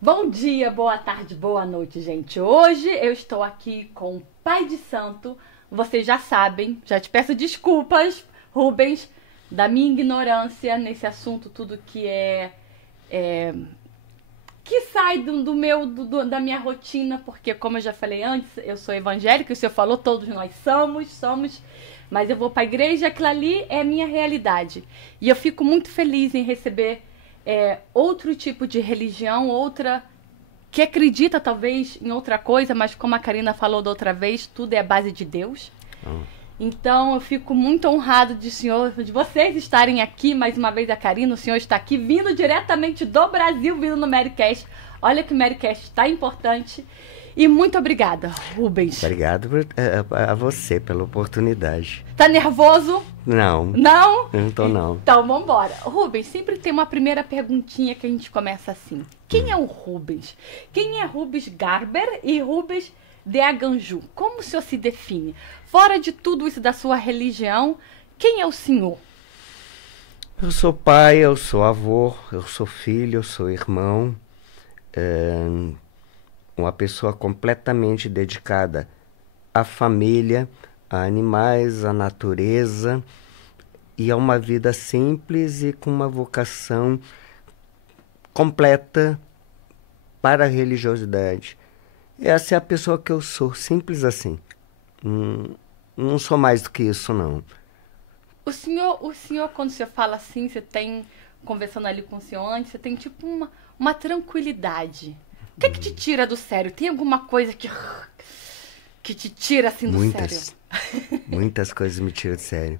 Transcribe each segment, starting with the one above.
Bom dia, boa tarde, boa noite, gente. Hoje eu estou aqui com o Pai de Santo. Vocês já sabem, já te peço desculpas, Rubens, da minha ignorância nesse assunto, tudo que que sai da minha rotina, porque como eu já falei antes, eu sou evangélica, o senhor falou, todos nós somos, mas eu vou para a igreja, aquilo ali é a minha realidade. E eu fico muito feliz em receber outro tipo de religião, outra que acredita talvez em outra coisa, mas como a Karina falou da outra vez, tudo é a base de Deus. Então eu fico muito honrado de vocês estarem aqui mais uma vez. A Karina, o senhor está aqui vindo diretamente do Brasil, vindo no Marycast. Olha que o Marycast está importante. E muito obrigada, Rubens. Obrigado a você pela oportunidade. Tá nervoso? Não. Não? Não tô, não. Então, vambora. Rubens, sempre tem uma primeira perguntinha que a gente começa assim. Quem é o Rubens? Quem é Rubens Garber e Rubens de Aganju? Como o senhor se define? Fora de tudo isso da sua religião, quem é o senhor? Eu sou pai, eu sou avô, eu sou filho, eu sou irmão. Uma pessoa completamente dedicada à família, a animais, à natureza e a uma vida simples e com uma vocação completa para a religiosidade. Essa é a pessoa que eu sou, simples assim. Não sou mais do que isso, não. O senhor, quando o senhor fala assim, você tem, conversando ali com o senhor antes, você tem tipo uma tranquilidade. O que te tira do sério? Tem alguma coisa que te tira assim do sério? Muitas coisas me tiram do sério.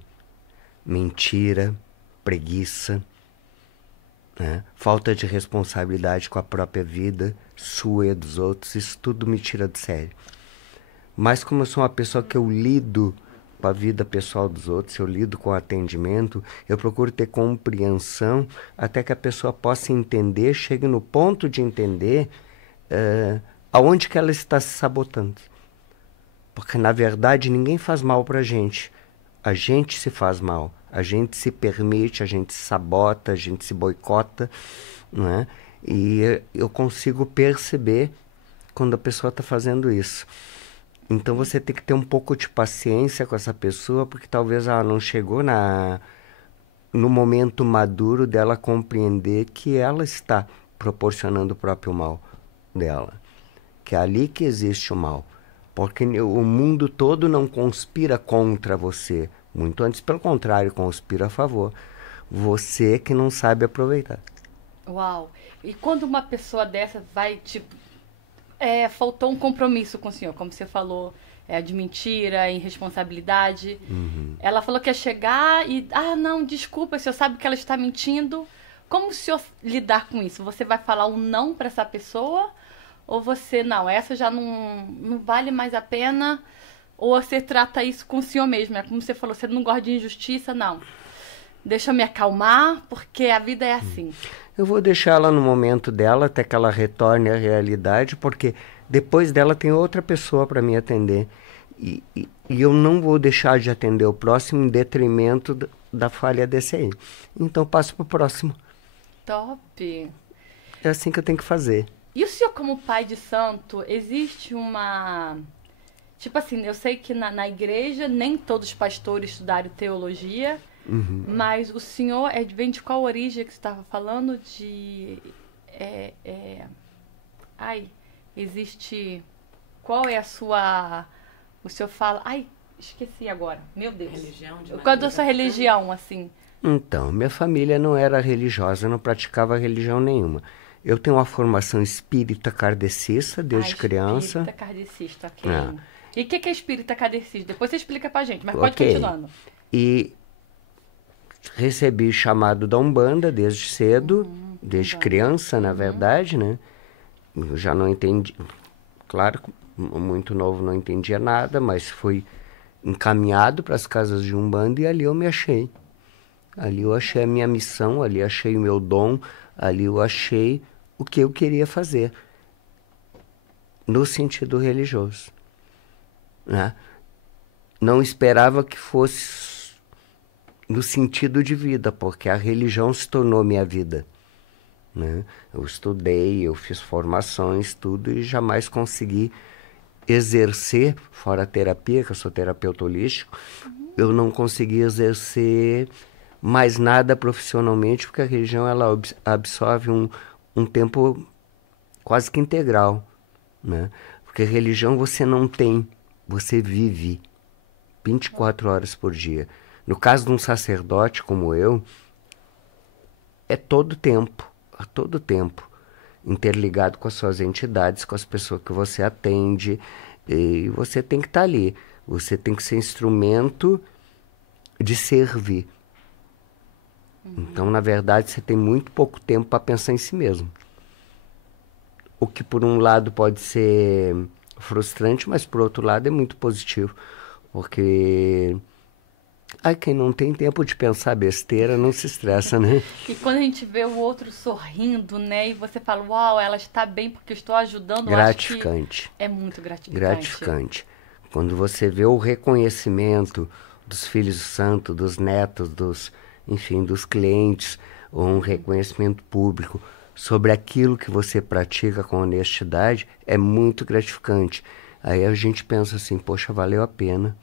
Mentira, preguiça, né? Falta de responsabilidade com a própria vida, sua e dos outros, isso tudo me tira do sério. Mas como eu sou uma pessoa que eu lido com a vida pessoal dos outros, eu lido com o atendimento, eu procuro ter compreensão até que a pessoa possa entender, chegue no ponto de entender aonde que ela está se sabotando. Porque, na verdade, ninguém faz mal pra gente. A gente se faz mal. A gente se permite, a gente se sabota, a gente se boicota, não é? E eu consigo perceber quando a pessoa está fazendo isso. Então você tem que ter um pouco de paciência com essa pessoa, porque talvez ela não chegou no momento maduro dela compreender que ela está proporcionando o próprio mal dela. Que é ali que existe o mal. Porque o mundo todo não conspira contra você. Muito antes, pelo contrário, conspira a favor. Você que não sabe aproveitar. Uau! E quando uma pessoa dessa vai, tipo... faltou um compromisso com o senhor, como você falou, de mentira, irresponsabilidade. Ela falou que ia chegar e... Ah, não, desculpa, o senhor sabe que ela está mentindo. Como o senhor lidar com isso? Você vai falar um não para essa pessoa? Ou você, não, essa já não vale mais a pena? Ou você trata isso com o senhor mesmo? É como você falou, você não gosta de injustiça? Não. Deixa eu me acalmar, porque a vida é assim. Eu vou deixar ela no momento dela, até que ela retorne à realidade, porque depois dela tem outra pessoa para me atender. E eu não vou deixar de atender o próximo em detrimento da falha desse aí. Então passo para o próximo. Top! É assim que eu tenho que fazer. E o senhor, como pai de santo, existe uma... Tipo assim, eu sei que na igreja nem todos os pastores estudaram teologia, mas o senhor vem de qual origem que você estava falando? Existe... Qual é a sua... O senhor fala... Ai, esqueci agora. Meu Deus. Religião de Qual é a sua religião, assim? Então, minha família não era religiosa, não praticava religião nenhuma. Eu tenho uma formação espírita kardecista desde criança. Espírita kardecista, ok. E o que é espírita kardecista? Depois você explica pra gente, mas pode Ok. continuando. E recebi chamado da Umbanda desde cedo, desde criança, na verdade, né? Eu já não entendi, claro, muito novo não entendia nada, mas fui encaminhado para as casas de Umbanda e ali eu me achei. Ali eu achei a minha missão, ali achei o meu dom, ali eu achei o que eu queria fazer, no sentido religioso, né? Não esperava que fosse no sentido de vida, porque a religião se tornou minha vida, né? Eu estudei, eu fiz formações, tudo, e jamais consegui exercer, fora a terapia, que eu sou terapeuta holístico, eu não consegui exercer mais nada profissionalmente, porque a religião ela absorve um tempo quase que integral, né? Porque religião você não tem, você vive 24 horas por dia. No caso de um sacerdote como eu, é todo tempo, interligado com as suas entidades, com as pessoas que você atende, e você tem que estar ali. Você tem que ser instrumento de servir. Então, na verdade, você tem muito pouco tempo para pensar em si mesmo. O que, por um lado, pode ser frustrante, mas, por outro lado, é muito positivo. Porque quem não tem tempo de pensar besteira não se estressa, né? E quando a gente vê o outro sorrindo, né? E você fala, uau, ela está bem porque eu estou ajudando. Gratificante. Eu acho que é muito gratificante. Gratificante. Quando você vê o reconhecimento dos filhos santos, dos netos, enfim, dos clientes, ou um reconhecimento público sobre aquilo que você pratica com honestidade, é muito gratificante. Aí a gente pensa assim, poxa, valeu a pena.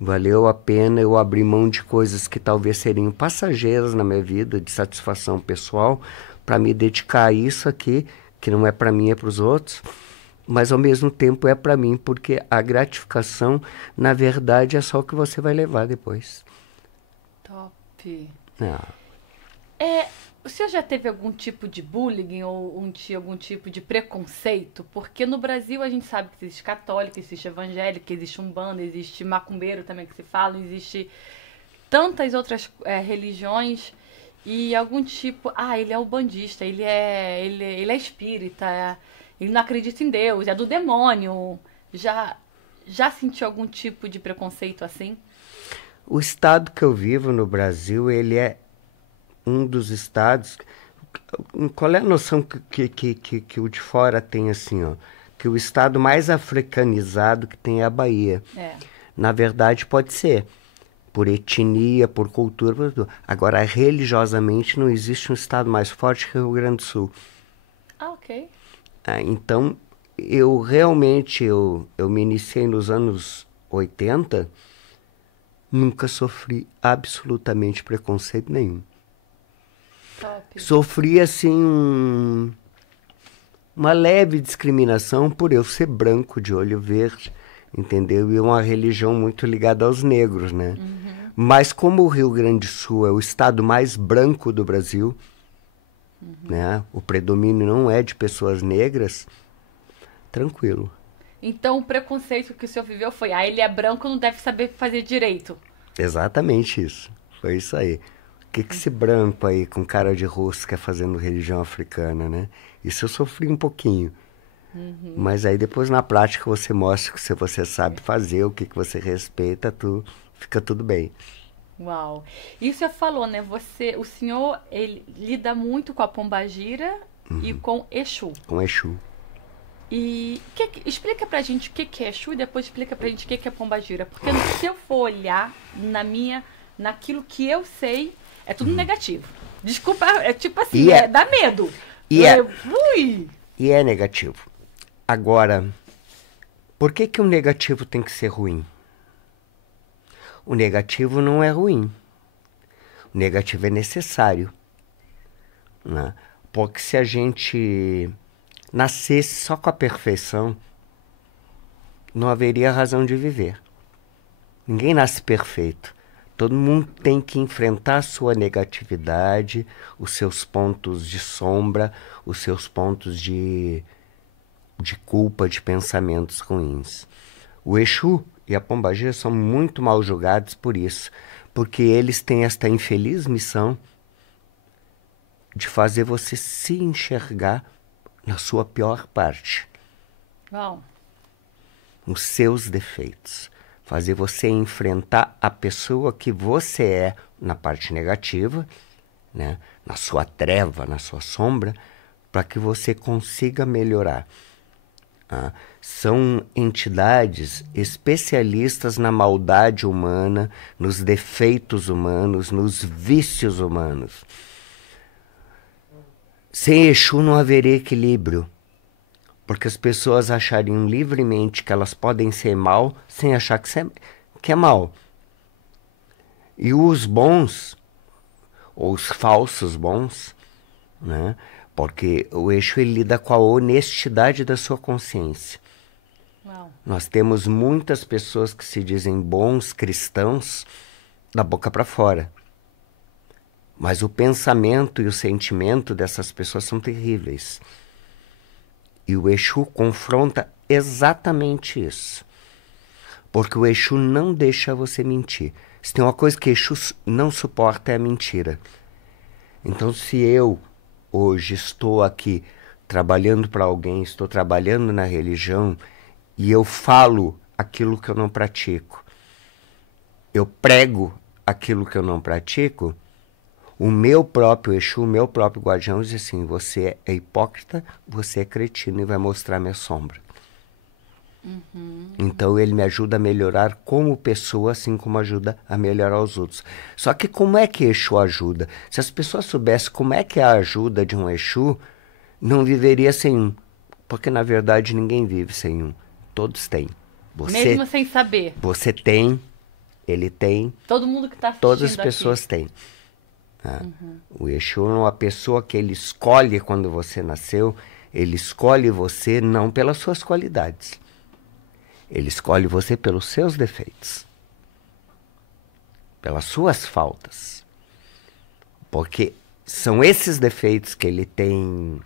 Valeu a pena eu abrir mão de coisas que talvez seriam passageiras na minha vida, de satisfação pessoal, para me dedicar a isso aqui, que não é para mim, é para os outros, mas ao mesmo tempo é para mim, porque a gratificação, na verdade, é só o que você vai levar depois. Top. Ah. O senhor já teve algum tipo de bullying ou algum tipo de preconceito? Porque no Brasil a gente sabe que existe católico, existe evangélico, existe umbanda, existe macumbeiro também que se fala, existe tantas outras religiões e algum tipo... ele é ubandista, ele é espírita, ele não acredita em Deus, é do demônio. Já sentiu algum tipo de preconceito assim? O estado que eu vivo no Brasil, ele é um dos estados... Qual é a noção que o de fora tem assim, ó? Que o estado mais africanizado que tem é a Bahia. Na verdade, pode ser. Por etnia, por cultura, por tudo. Agora, religiosamente, não existe um estado mais forte que o Rio Grande do Sul. Ok. Então, eu realmente, eu me iniciei nos anos 80, nunca sofri absolutamente preconceito nenhum. Top. Sofri, assim, uma leve discriminação por eu ser branco, de olho verde, entendeu? E uma religião muito ligada aos negros, né? Mas como o Rio Grande do Sul é o estado mais branco do Brasil, né? O predomínio não é de pessoas negras, tranquilo. Então o preconceito que o senhor viveu foi, ele é branco, não deve saber fazer direito. Exatamente isso. Foi isso aí. O que esse branco aí com cara de rosto quer fazendo religião africana, né? Isso eu sofri um pouquinho. Mas aí depois na prática você mostra que se você sabe fazer, o que você respeita, fica tudo bem. Uau. E o senhor falou, né? O senhor, ele lida muito com a pombagira e com Exu. Com Exu. E explica pra gente o que é Exu e depois explica pra gente o que é pombagira. Porque se eu for olhar naquilo que eu sei, é tudo negativo. Desculpa, é tipo assim, dá medo. E é negativo. Agora, por que o negativo tem que ser ruim? O negativo não é ruim. O negativo é necessário, né? Porque se a gente nascesse só com a perfeição, não haveria razão de viver. Ninguém nasce perfeito. Todo mundo tem que enfrentar a sua negatividade, os seus pontos de sombra, os seus pontos de culpa, de pensamentos ruins. O Exu e a pombagira são muito mal julgados por isso, porque eles têm esta infeliz missão de fazer você se enxergar na sua pior parte. Uau. Os seus defeitos. Fazer você enfrentar a pessoa que você é na parte negativa, né? Na sua treva, na sua sombra, para que você consiga melhorar. São entidades especialistas na maldade humana, nos defeitos humanos, nos vícios humanos. Sem Exu não haveria equilíbrio, porque as pessoas achariam livremente que elas podem ser mal sem achar que é mal. E os bons, ou os falsos bons, né? Porque o Exu ele lida com a honestidade da sua consciência. Uau. Nós temos muitas pessoas que se dizem bons cristãos da boca para fora. Mas o pensamento e o sentimento dessas pessoas são terríveis. E o Exu confronta exatamente isso. Porque o Exu não deixa você mentir. Se tem uma coisa que Exu não suporta é a mentira. Então, se eu hoje estou aqui trabalhando para alguém, estou trabalhando na religião, e eu falo aquilo que eu não pratico, eu prego aquilo que eu não pratico, o meu próprio Exu, o meu próprio guardião diz assim, você é hipócrita, você é cretino e vai mostrar minha sombra. Então ele me ajuda a melhorar como pessoa, assim como ajuda a melhorar os outros. Só que como é que Exu ajuda? Se as pessoas soubessem como é que é a ajuda de um Exu, não viveria sem um. Porque na verdade ninguém vive sem um. Todos têm. Mesmo sem saber. Você tem, ele tem. Todo mundo que está assistindo todas as pessoas aqui. têm. O Exu é uma pessoa que ele escolhe quando você nasceu, ele escolhe você não pelas suas qualidades. Ele escolhe você pelos seus defeitos, pelas suas faltas. Porque são esses defeitos que ele tem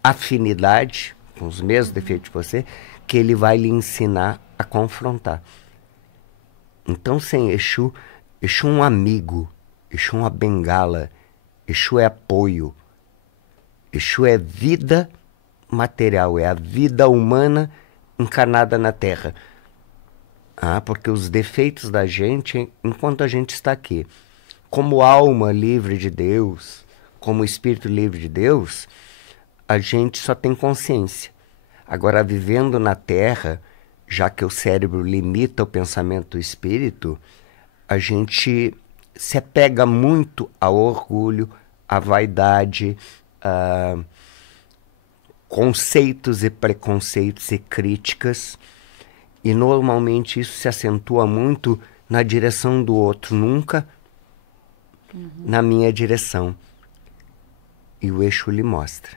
afinidade com os mesmos defeitos de você, que ele vai lhe ensinar a confrontar. Então, sem Exu, Exu é um amigo, Exu é uma bengala, Exu é apoio, Exu é vida material, é a vida humana encarnada na Terra. Porque os defeitos da gente, enquanto a gente está aqui, como alma livre de Deus, como espírito livre de Deus, a gente só tem consciência. Agora, vivendo na Terra, já que o cérebro limita o pensamento do espírito, a gente se apega muito ao orgulho, à vaidade, a conceitos e preconceitos e críticas, e normalmente isso se acentua muito na direção do outro, nunca na minha direção. E o Exu lhe mostra.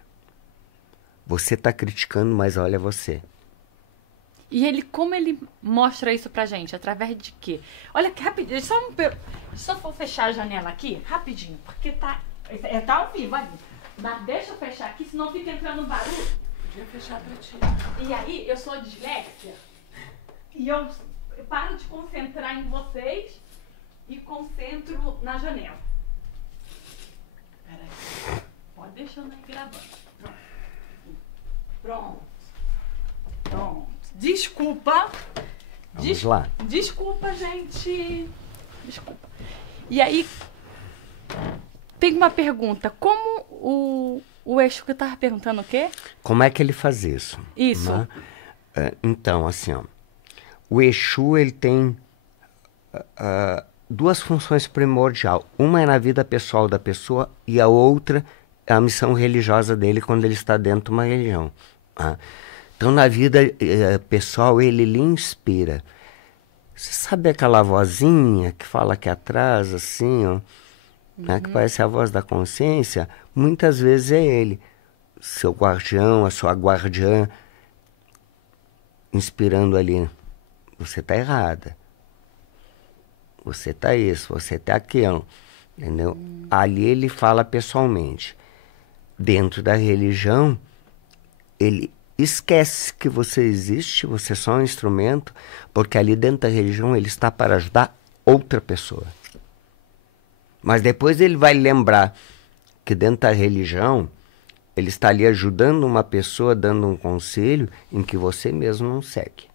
Você está criticando, mas olha você. E ele, como ele mostra isso pra gente? Através de quê? Olha que rapidinho, só vou fechar a janela aqui, rapidinho, porque tá ao vivo ali. Mas deixa eu fechar aqui, senão fica entrando barulho. Podia fechar pra ti. E aí, eu sou disléxica, e eu paro de concentrar em vocês e concentro na janela. Peraí. Pode deixando aí gravando. Pronto. Desculpa. Vamos lá. Desculpa, gente. Desculpa. E aí, tem uma pergunta. Como o Exu que eu tava perguntando o quê? Como é que ele faz isso? Isso. Né? Então, assim, ó, o Exu ele tem duas funções primordiais. Uma é na vida pessoal da pessoa e a outra é a missão religiosa dele quando ele está dentro de uma religião. Então, na vida pessoal, ele lhe inspira. Você sabe aquela vozinha que fala aqui atrás, assim, ó, né, que parece a voz da consciência? Muitas vezes é ele, seu guardião, a sua guardiã, inspirando ali. Você está errada. Você está isso, você está aquilo. Entendeu? Ali ele fala pessoalmente. Dentro da religião, ele esquece que você existe, você é só um instrumento, porque ali dentro da religião ele está para ajudar outra pessoa. Mas depois ele vai lembrar que dentro da religião ele está ali ajudando uma pessoa, dando um conselho em que você mesmo não segue.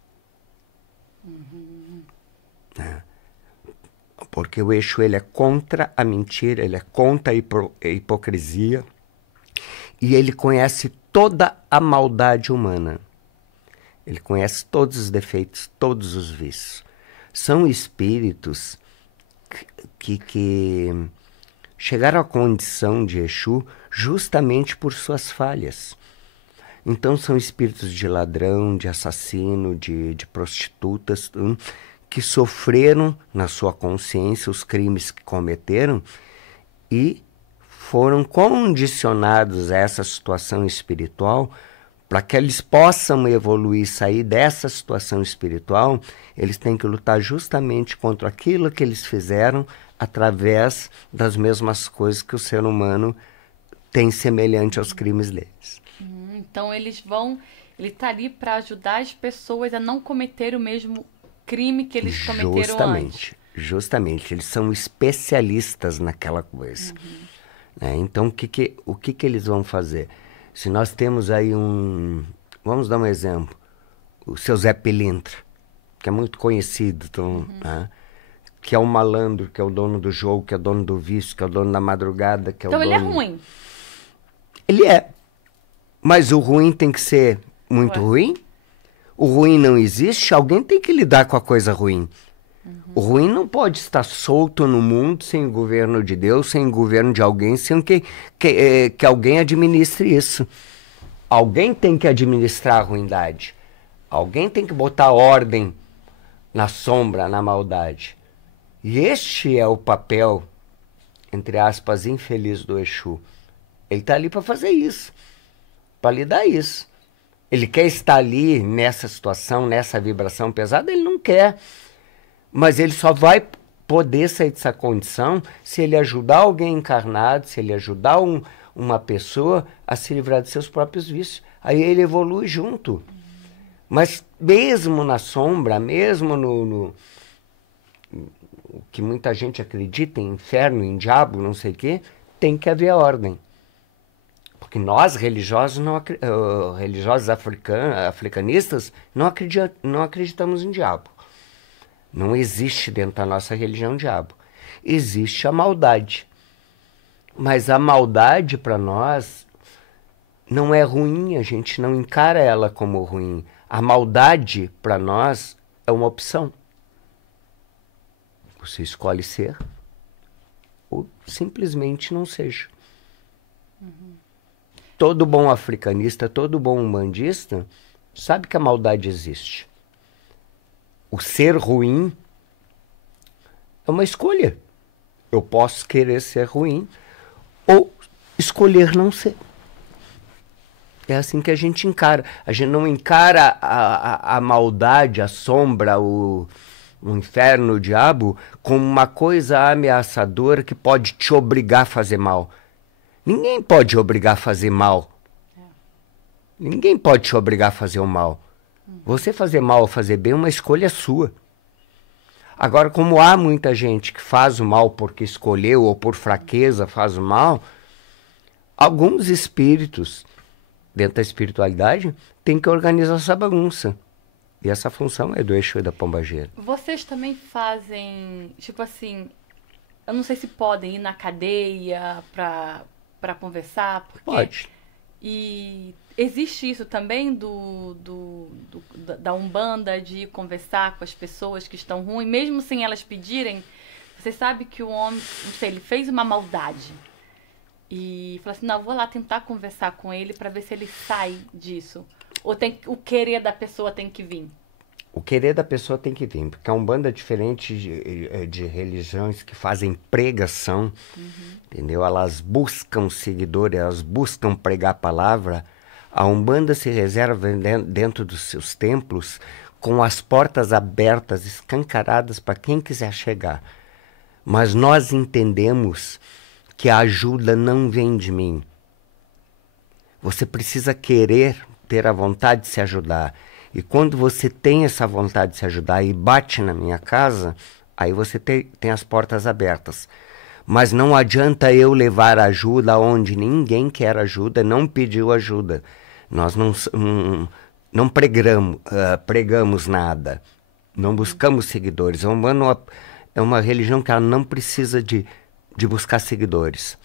Porque o Exu ele é contra a mentira, ele é contra a hipocrisia e ele conhece toda a maldade humana. Ele conhece todos os defeitos, todos os vícios. São espíritos que chegaram à condição de Exu justamente por suas falhas. Então são espíritos de ladrão, de assassino, de prostitutas, que sofreram na sua consciência os crimes que cometeram e foram condicionados a essa situação espiritual. Para que eles possam evoluir, sair dessa situação espiritual, eles têm que lutar justamente contra aquilo que eles fizeram através das mesmas coisas que o ser humano tem semelhante aos crimes deles. Então ele está ali para ajudar as pessoas a não cometer o mesmo crime que eles cometeram antes. Justamente, eles são especialistas naquela coisa. Então o que eles vão fazer? Se nós temos aí vamos dar um exemplo, o seu Zé Pilintra, que é muito conhecido, que é o malandro, que é o dono do jogo, que é o dono do vício, que é o dono da madrugada, que é o dono... Então ele é ruim. Ele é. Mas o ruim tem que ser muito ruim? O ruim não existe, alguém tem que lidar com a coisa ruim. O ruim não pode estar solto no mundo sem o governo de Deus, sem o governo de alguém, sem que alguém administre isso. Alguém tem que administrar a ruindade. Alguém tem que botar ordem na sombra, na maldade. E este é o papel, entre aspas, infeliz do Exu. Ele está ali para fazer isso, para lidar isso. Ele quer estar ali nessa situação, nessa vibração pesada? Ele não quer. Mas ele só vai poder sair dessa condição se ele ajudar alguém encarnado, se ele ajudar uma pessoa a se livrar de seus próprios vícios. Aí ele evolui junto. Mas mesmo na sombra, mesmo no que muita gente acredita em inferno, em diabo, não sei o quê, tem que haver ordem. Porque nós, religiosos africanistas, não acreditamos em diabo. Não existe dentro da nossa religião diabo. Existe a maldade. Mas a maldade para nós não é ruim, a gente não encara ela como ruim. A maldade para nós é uma opção. Você escolhe ser ou simplesmente não seja. Todo bom africanista, todo bom umbandista sabe que a maldade existe. O ser ruim é uma escolha. Eu posso querer ser ruim ou escolher não ser. É assim que a gente encara. A gente não encara a maldade, a sombra, o inferno, o diabo, como uma coisa ameaçadora que pode te obrigar a fazer mal. Ninguém pode obrigar a fazer mal. Ninguém pode te obrigar a fazer o mal. Você fazer mal ou fazer bem é uma escolha sua. Agora, como há muita gente que faz o mal porque escolheu ou por fraqueza faz o mal, alguns espíritos, dentro da espiritualidade, têm que organizar essa bagunça. E essa função é do Exu e da Pombagira. Vocês também fazem, tipo assim, eu não sei se podem ir na cadeia para conversar, porque... Pode. E existe isso também da Umbanda, de conversar com as pessoas que estão ruins, mesmo sem elas pedirem. Você sabe que o homem, não sei, ele fez uma maldade. E falou assim, não, vou lá tentar conversar com ele para ver se ele sai disso. Ou o querer da pessoa tem que vir? O querer da pessoa tem que vir, porque a Umbanda é diferente de religiões que fazem pregação, entendeu? Elas buscam seguidores, elas buscam pregar a palavra. A Umbanda se reserva dentro dos seus templos com as portas abertas, escancaradas para quem quiser chegar. Mas nós entendemos que a ajuda não vem de mim. Você precisa querer, ter a vontade de se ajudar. E quando você tem essa vontade de se ajudar e bate na minha casa, aí você tem as portas abertas. Mas não adianta eu levar ajuda onde ninguém quer ajuda, não pediu ajuda. Nós não pregamos nada, não buscamos seguidores. A Umbanda é uma religião que ela não precisa de buscar seguidores.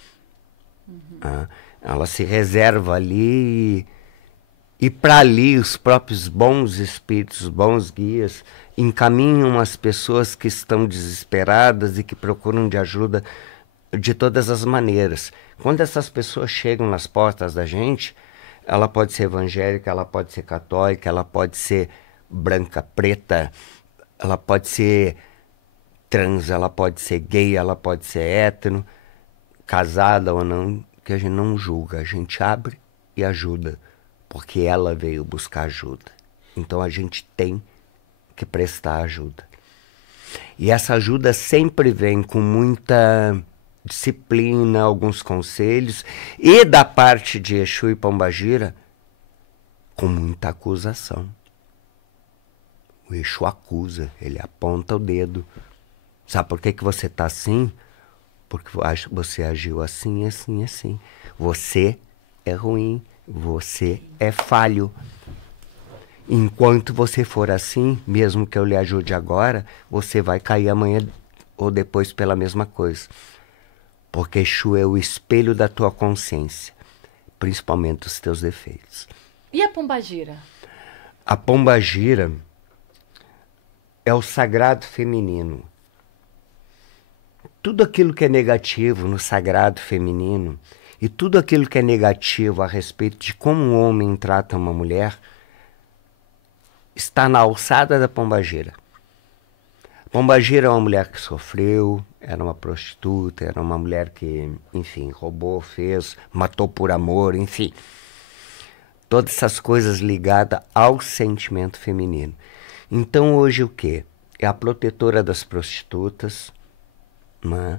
Ela se reserva ali e para ali os próprios bons espíritos, bons guias, encaminham as pessoas que estão desesperadas e que procuram de ajuda de todas as maneiras. Quando essas pessoas chegam nas portas da gente, ela pode ser evangélica, ela pode ser católica, ela pode ser branca, preta, ela pode ser trans, ela pode ser gay, ela pode ser hétero, casada ou não, que a gente não julga, a gente abre e ajuda, porque ela veio buscar ajuda. Então a gente tem que prestar ajuda. E essa ajuda sempre vem com muita disciplina, alguns conselhos, e da parte de Exu e Pombagira, com muita acusação. O Exu acusa, ele aponta o dedo. Sabe por que você está assim? Porque você agiu assim, assim, assim. Você é ruim, você é falho. Enquanto você for assim, mesmo que eu lhe ajude agora, você vai cair amanhã ou depois pela mesma coisa. Porque Exu é o espelho da tua consciência, principalmente os teus defeitos. E a Pombagira? A Pombagira é o sagrado feminino. Tudo aquilo que é negativo no sagrado feminino e tudo aquilo que é negativo a respeito de como um homem trata uma mulher está na alçada da Pombagira. Pombagira é uma mulher que sofreu, era uma prostituta, era uma mulher que, enfim, roubou, fez, matou por amor, enfim. Todas essas coisas ligadas ao sentimento feminino. Então hoje o quê? É a protetora das prostitutas, né?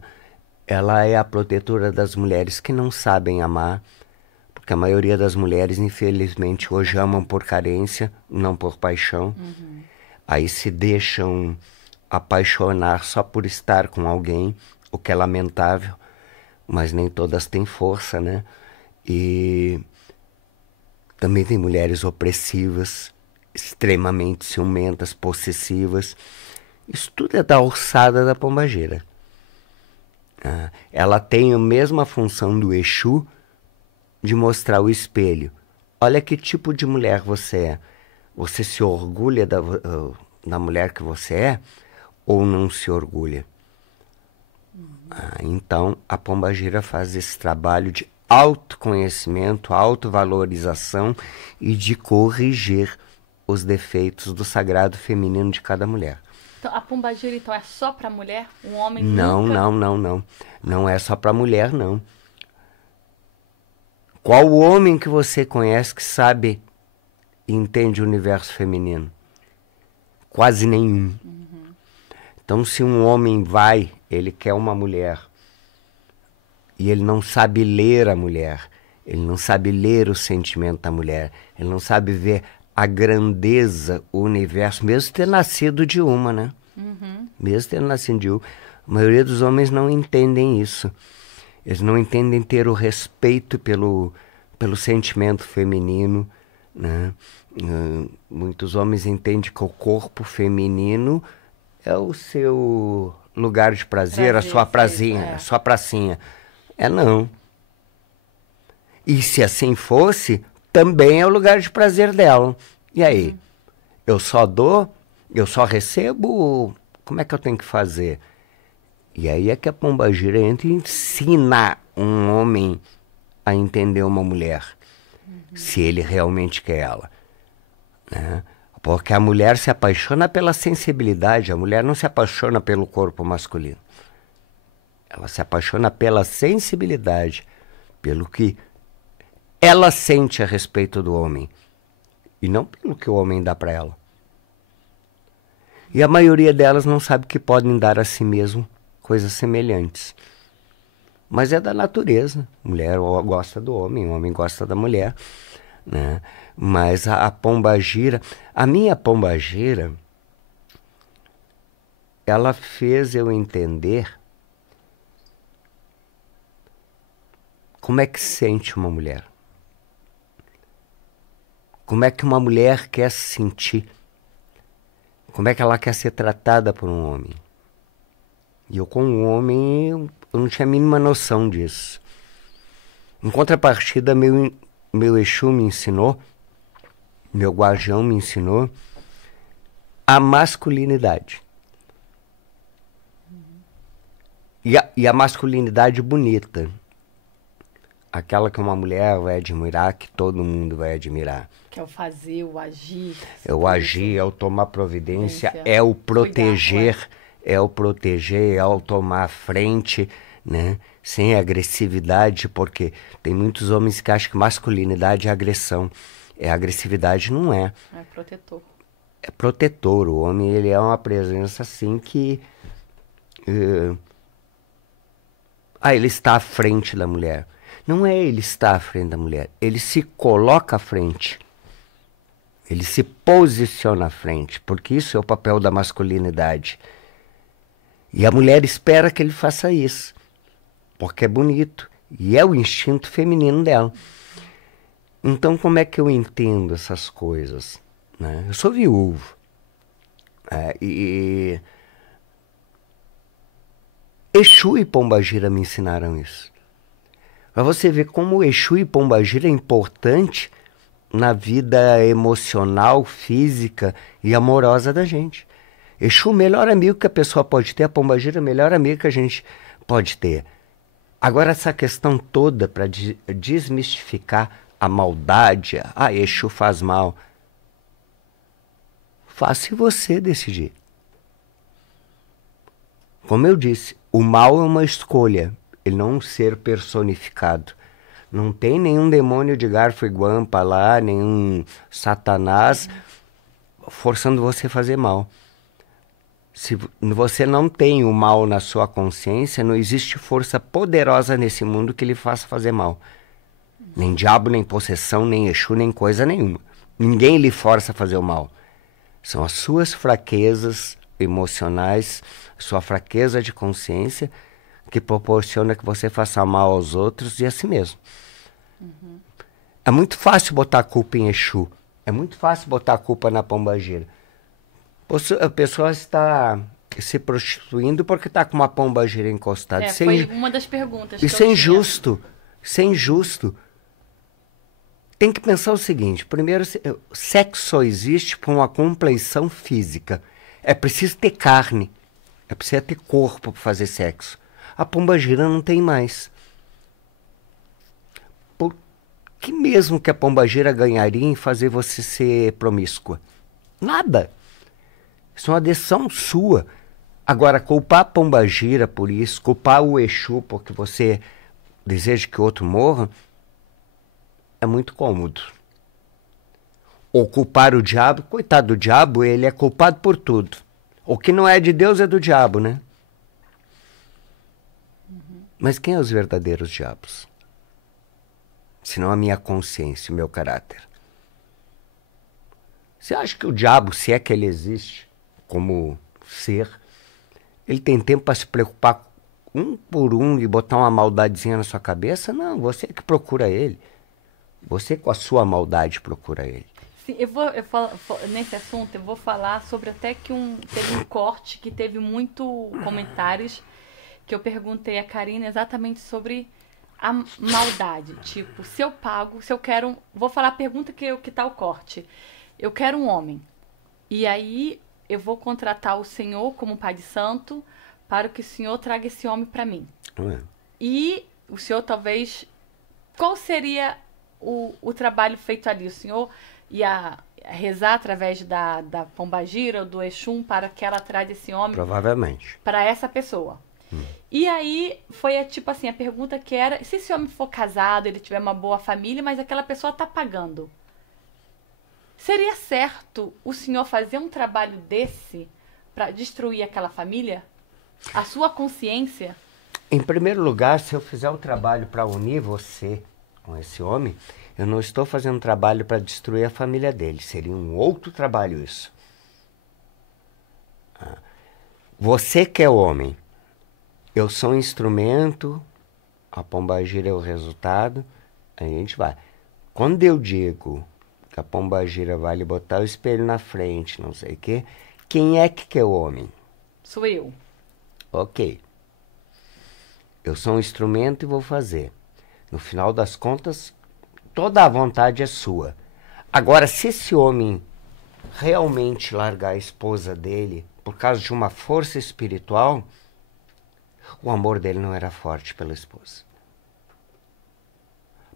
Ela é a protetora das mulheres que não sabem amar, porque a maioria das mulheres, infelizmente, hoje amam por carência, não por paixão. Uhum. Aí se deixam apaixonar só por estar com alguém, o que é lamentável, mas nem todas têm força, né? E também tem mulheres opressivas, extremamente ciumentas, possessivas. Isso tudo é da alçada da Pombagira. Ela tem a mesma função do Exu de mostrar o espelho. Olha que tipo de mulher você é. Você se orgulha da mulher que você é ou não se orgulha? Então, a Pombagira faz esse trabalho de autoconhecimento, autovalorização e de corrigir os defeitos do sagrado feminino de cada mulher. Então, a Pombagira, então, é só para mulher? Um homem não, nunca... Não. Não é só para mulher, não. Qual homem que você conhece que sabe e entende o universo feminino? Quase nenhum. Uhum. Então, se um homem vai, ele quer uma mulher, e ele não sabe ler a mulher, ele não sabe ler o sentimento da mulher, ele não sabe ver a grandeza, o universo, mesmo ter nascido de uma, né? Uhum. Mesmo ter nascido de uma. A maioria dos homens não entendem isso. Eles não entendem ter o respeito pelo sentimento feminino, né? Muitos homens entendem que o corpo feminino é o seu lugar de prazer, a sua prazinha, a sua pracinha. Não. E se assim fosse, também é o lugar de prazer dela. E aí? Eu só dou? Eu só recebo? Como é que eu tenho que fazer? E aí é que a Pombagira entra e ensina um homem a entender uma mulher, se ele realmente quer ela, né? Porque a mulher se apaixona pela sensibilidade, a mulher não se apaixona pelo corpo masculino. Ela se apaixona pela sensibilidade, pelo que ela sente a respeito do homem, e não pelo que o homem dá para ela. E a maioria delas não sabe que podem dar a si mesmo coisas semelhantes. Mas é da natureza. Mulher gosta do homem, o homem gosta da mulher, né? Mas a Pombagira, a minha Pombagira, ela fez eu entender como é que sente uma mulher. Como é que uma mulher quer se sentir. Como é que ela quer ser tratada por um homem. E eu, com um homem, eu não tinha a mínima noção disso. Em contrapartida, meu Exu me ensinou, meu guardião me ensinou a masculinidade. E a masculinidade bonita. Aquela que uma mulher vai admirar, que todo mundo vai admirar. Que é o fazer, o agir. É o agir, é o tomar providência, Providência. é o proteger, Cuidar, é o proteger, é o tomar a frente, né? Sem agressividade, porque tem muitos homens que acham que masculinidade é agressão. É agressividade, não é. É protetor. É protetor. O homem, ele é uma presença assim que... ele está à frente da mulher. Não é ele estar à frente da mulher. Ele se coloca à frente. Ele se posiciona à frente. Porque isso é o papel da masculinidade. E a mulher espera que ele faça isso. Porque é bonito. E é o instinto feminino dela. Então, como é que eu entendo essas coisas? Né? Eu sou viúvo. Exu e Pombagira me ensinaram isso. Para você ver como Exu e Pombagira é importante na vida emocional, física e amorosa da gente. Exu, o melhor amigo que a pessoa pode ter, a Pombagira, o melhor amigo que a gente pode ter. Agora, essa questão toda para desmistificar a maldade, Exu faz mal. Faça você decidir. Como eu disse, o mal é uma escolha, ele não é um ser personificado. Não tem nenhum demônio de garfo e guampa lá, nenhum satanás forçando você a fazer mal. Se você não tem o mal na sua consciência, não existe força poderosa nesse mundo que lhe faça fazer mal. Nem diabo, nem possessão, nem Exu, nem coisa nenhuma. Ninguém lhe força a fazer o mal. São as suas fraquezas emocionais, sua fraqueza de consciência, que proporciona que você faça mal aos outros e a si mesmo. Uhum. É muito fácil botar a culpa em Exu. É muito fácil botar a culpa na Pombagira. A pessoa está se prostituindo porque está com uma pombagira encostada. Foi uma das perguntas. Isso é injusto. Isso é injusto. Tem que pensar o seguinte. Primeiro, sexo só existe por uma compleição física. É preciso ter carne. É preciso ter corpo para fazer sexo. A pombagira não tem mais. Por que mesmo que a pombagira ganharia em fazer você ser promíscua? Nada. Isso é uma decisão sua. Agora, culpar a pombagira por isso, culpar o Exu porque você deseja que o outro morra, é muito cômodo. Ou culpar o diabo, coitado do diabo, ele é culpado por tudo. O que não é de Deus é do diabo, né? Uhum. Mas quem é os verdadeiros diabos? Senão a minha consciência, o meu caráter. Você acha que o diabo, se é que ele existe, como ser, ele tem tempo para se preocupar um por um e botar uma maldadezinha na sua cabeça? Não, você que procura ele. Você com a sua maldade procura ele. Sim, nesse assunto eu vou falar sobre até que teve um corte que teve muito comentários que eu perguntei a Karina exatamente sobre a maldade. Tipo, se eu quero... Vou falar a pergunta que tá o corte. Eu quero um homem. E aí eu vou contratar o Senhor como Pai de Santo para que o Senhor traga esse homem para mim. E o Senhor talvez... Qual seria o trabalho feito ali? O Senhor ia rezar através da Pombagira ou do Exum para que ela traga esse homem... Provavelmente. Para essa pessoa. E aí foi tipo assim, a pergunta que era... Se esse homem for casado, ele tiver uma boa família, mas aquela pessoa tá pagando... Seria certo o senhor fazer um trabalho desse para destruir aquela família? A sua consciência? Em primeiro lugar, se eu fizer um trabalho para unir você com esse homem, eu não estou fazendo um trabalho para destruir a família dele. Seria um outro trabalho isso. Você que é homem, eu sou um instrumento, a pombagira é o resultado, a gente vai. Quando eu digo... a pombagira vai lhe botar o espelho na frente, não sei o quê. Quem é que quer o homem? Sou eu. Ok. Eu sou um instrumento e vou fazer. No final das contas, toda a vontade é sua. Agora, se esse homem realmente largar a esposa dele por causa de uma força espiritual, O amor dele não era forte pela esposa.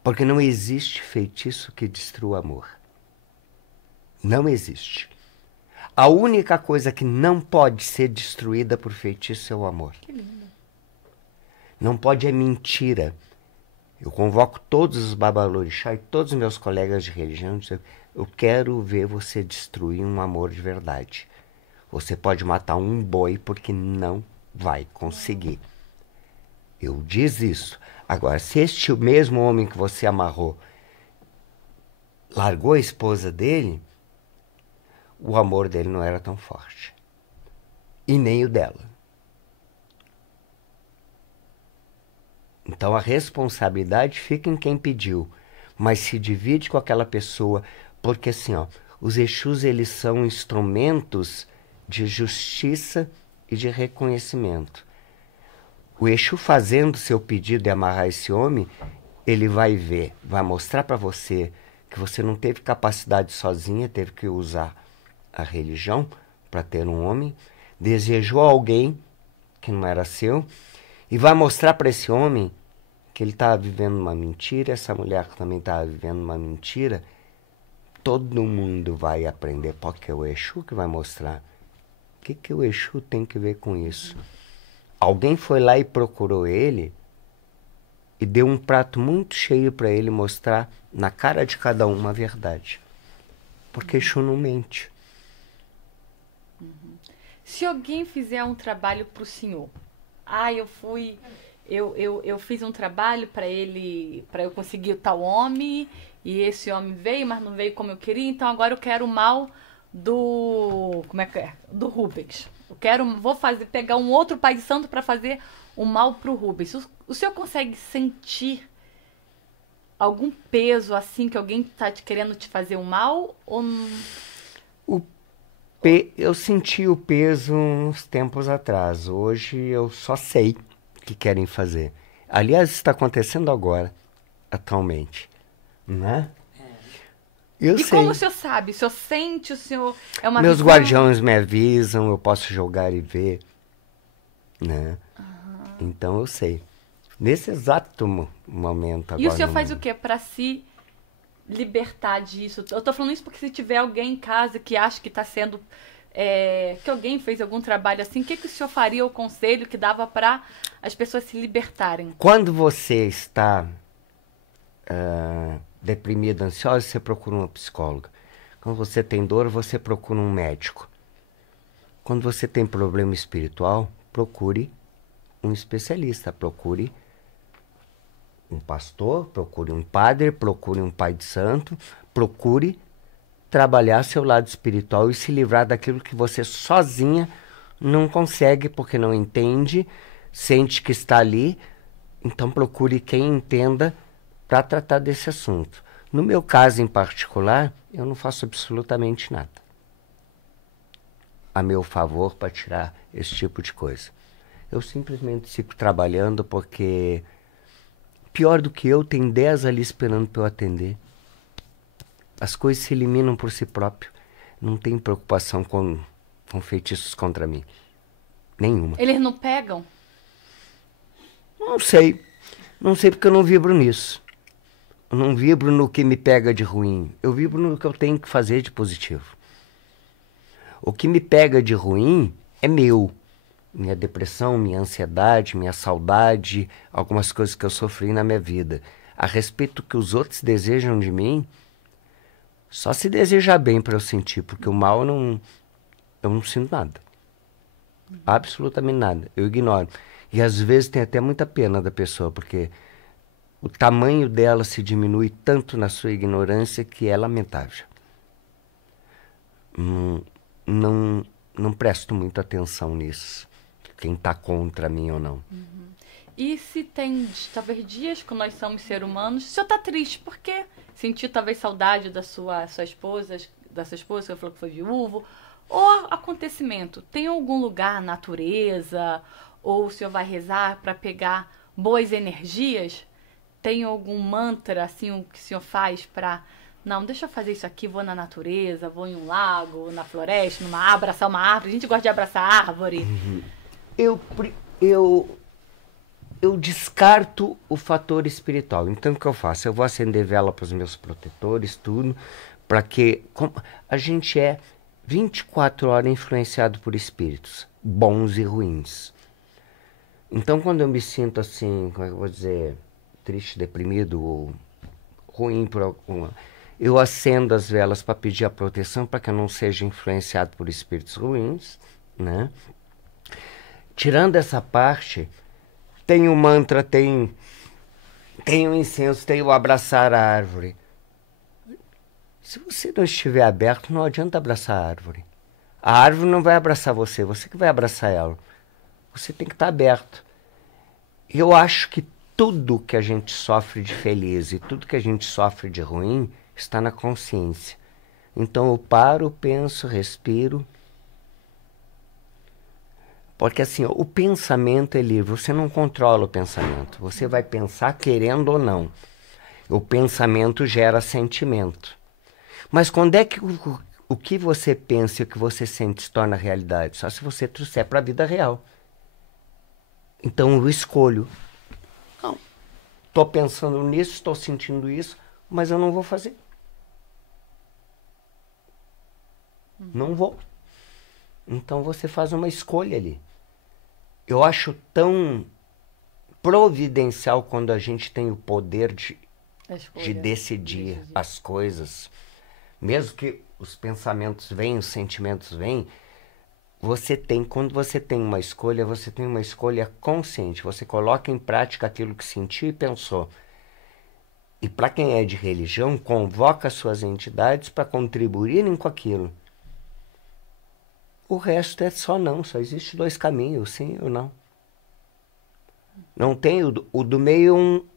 Porque não existe feitiço que destrua o amor. Não existe. A única coisa que não pode ser destruída por feitiço é o amor. Que lindo. Não pode é mentira. Eu convoco todos os babalorixá e todos os meus colegas de religião. Eu quero ver você destruir um amor de verdade. Você pode matar um boi porque não vai conseguir. Eu desisto. Agora, se este mesmo homem que você amarrou largou a esposa dele, o amor dele não era tão forte. E nem o dela. Então a responsabilidade fica em quem pediu, mas se divide com aquela pessoa, porque assim, ó, os Exus, eles são instrumentos de justiça e de reconhecimento. O Exu fazendo seu pedido de amarrar esse homem, ele vai ver, vai mostrar para você que você não teve capacidade sozinha, teve que usar a religião para ter um homem, desejou alguém que não era seu, e vai mostrar para esse homem que ele estava vivendo uma mentira, essa mulher também estava vivendo uma mentira. Todo mundo vai aprender, porque é o Exu que vai mostrar. O que o Exu tem que ver com isso? Alguém foi lá e procurou ele e deu um prato muito cheio para ele mostrar na cara de cada um a verdade. Porque Exu não mente. Se alguém fizer um trabalho para o senhor, eu fiz um trabalho para eu conseguir o tal homem, e esse homem veio, mas não veio como eu queria, então agora eu quero o mal do Rubens. Vou pegar um outro pai de santo para fazer o mal pro Rubens. O senhor consegue sentir algum peso assim que alguém tá querendo te fazer um mal ou não? Eu senti o peso uns tempos atrás. Hoje eu só sei o que querem fazer. Aliás, está acontecendo agora, atualmente. Né? Eu sei. Como o senhor sabe? O senhor sente, o senhor é uma Meus visão? guardiões me avisam, eu posso jogar e ver. Né? Então eu sei. Nesse exato momento agora. E o senhor faz o quê para se libertar disso? Eu tô falando isso porque se tiver alguém em casa que acha que está sendo... que alguém fez algum trabalho assim, o que o senhor faria, o conselho que dava para as pessoas se libertarem? Quando você está deprimido, ansioso, você procura uma psicóloga. Quando você tem dor, você procura um médico. Quando você tem problema espiritual, procure um especialista, procure um pastor, procure um padre, procure um pai de santo, procure trabalhar seu lado espiritual e se livrar daquilo que você sozinha não consegue, porque não entende, sente que está ali. Então procure quem entenda para tratar desse assunto. No meu caso em particular, eu não faço absolutamente nada a meu favor para tirar esse tipo de coisa. Eu simplesmente fico trabalhando porque pior do que eu, tem 10 ali esperando para eu atender. As coisas se eliminam por si próprio. Não tem preocupação com feitiços contra mim. Nenhuma. Eles não pegam? Não sei. Não sei porque eu não vibro nisso. Eu não vibro no que me pega de ruim. Eu vibro no que eu tenho que fazer de positivo. O que me pega de ruim é meu. Minha depressão, minha ansiedade, minha saudade, algumas coisas que eu sofri na minha vida. A respeito do que os outros desejam de mim, só se desejar bem para eu sentir, porque o mal eu não sinto nada. Absolutamente nada. Eu ignoro. E às vezes tem até muita pena da pessoa, porque o tamanho dela se diminui tanto na sua ignorância que é lamentável. Não presto muita atenção nisso. Quem está contra mim ou não. E se tem, talvez, dias que nós somos seres humanos, o senhor está triste porque sentiu talvez saudade da sua esposa, que você falou que foi viúvo, ou acontecimento, tem algum lugar, natureza, ou o senhor vai rezar para pegar boas energias? Tem algum mantra assim o que o senhor faz para... Não, deixa eu fazer isso aqui, vou na natureza, vou em um lago, na floresta, abraçar uma árvore. A gente gosta de abraçar árvore. Eu eu descarto o fator espiritual. Então, o que eu faço? Eu vou acender vela para os meus protetores, tudo, para que... A gente é 24 horas influenciado por espíritos, bons e ruins. Então, quando eu me sinto assim, como é que eu vou dizer, triste, deprimido, ou ruim por alguma... Eu acendo as velas para pedir a proteção, para que eu não seja influenciado por espíritos ruins, né? Tirando essa parte, tem o mantra, tem o incenso, tem o abraçar a árvore. Se você não estiver aberto, não adianta abraçar a árvore. A árvore não vai abraçar você, você que vai abraçar ela. Você tem que estar aberto. Eu acho que tudo que a gente sofre de feliz e tudo que a gente sofre de ruim está na consciência. Então eu paro, penso, respiro. Porque assim, o pensamento é livre, você não controla o pensamento. Você vai pensar querendo ou não. O pensamento gera sentimento. Mas quando é que o que você pensa e o que você sente se torna realidade? Só se você trouxer para a vida real. Então eu escolho. Não, estou pensando nisso, estou sentindo isso, mas eu não vou fazer. Não vou. Então você faz uma escolha ali. Eu acho tão providencial quando a gente tem o poder de decidir as coisas. Mesmo que os pensamentos venham, os sentimentos venham, quando você tem uma escolha, você tem uma escolha consciente. Você coloca em prática aquilo que sentiu e pensou. E para quem é de religião, convoca suas entidades para contribuírem com aquilo. O resto é só não, só existe 2 caminhos, sim ou não. Não tem o do meio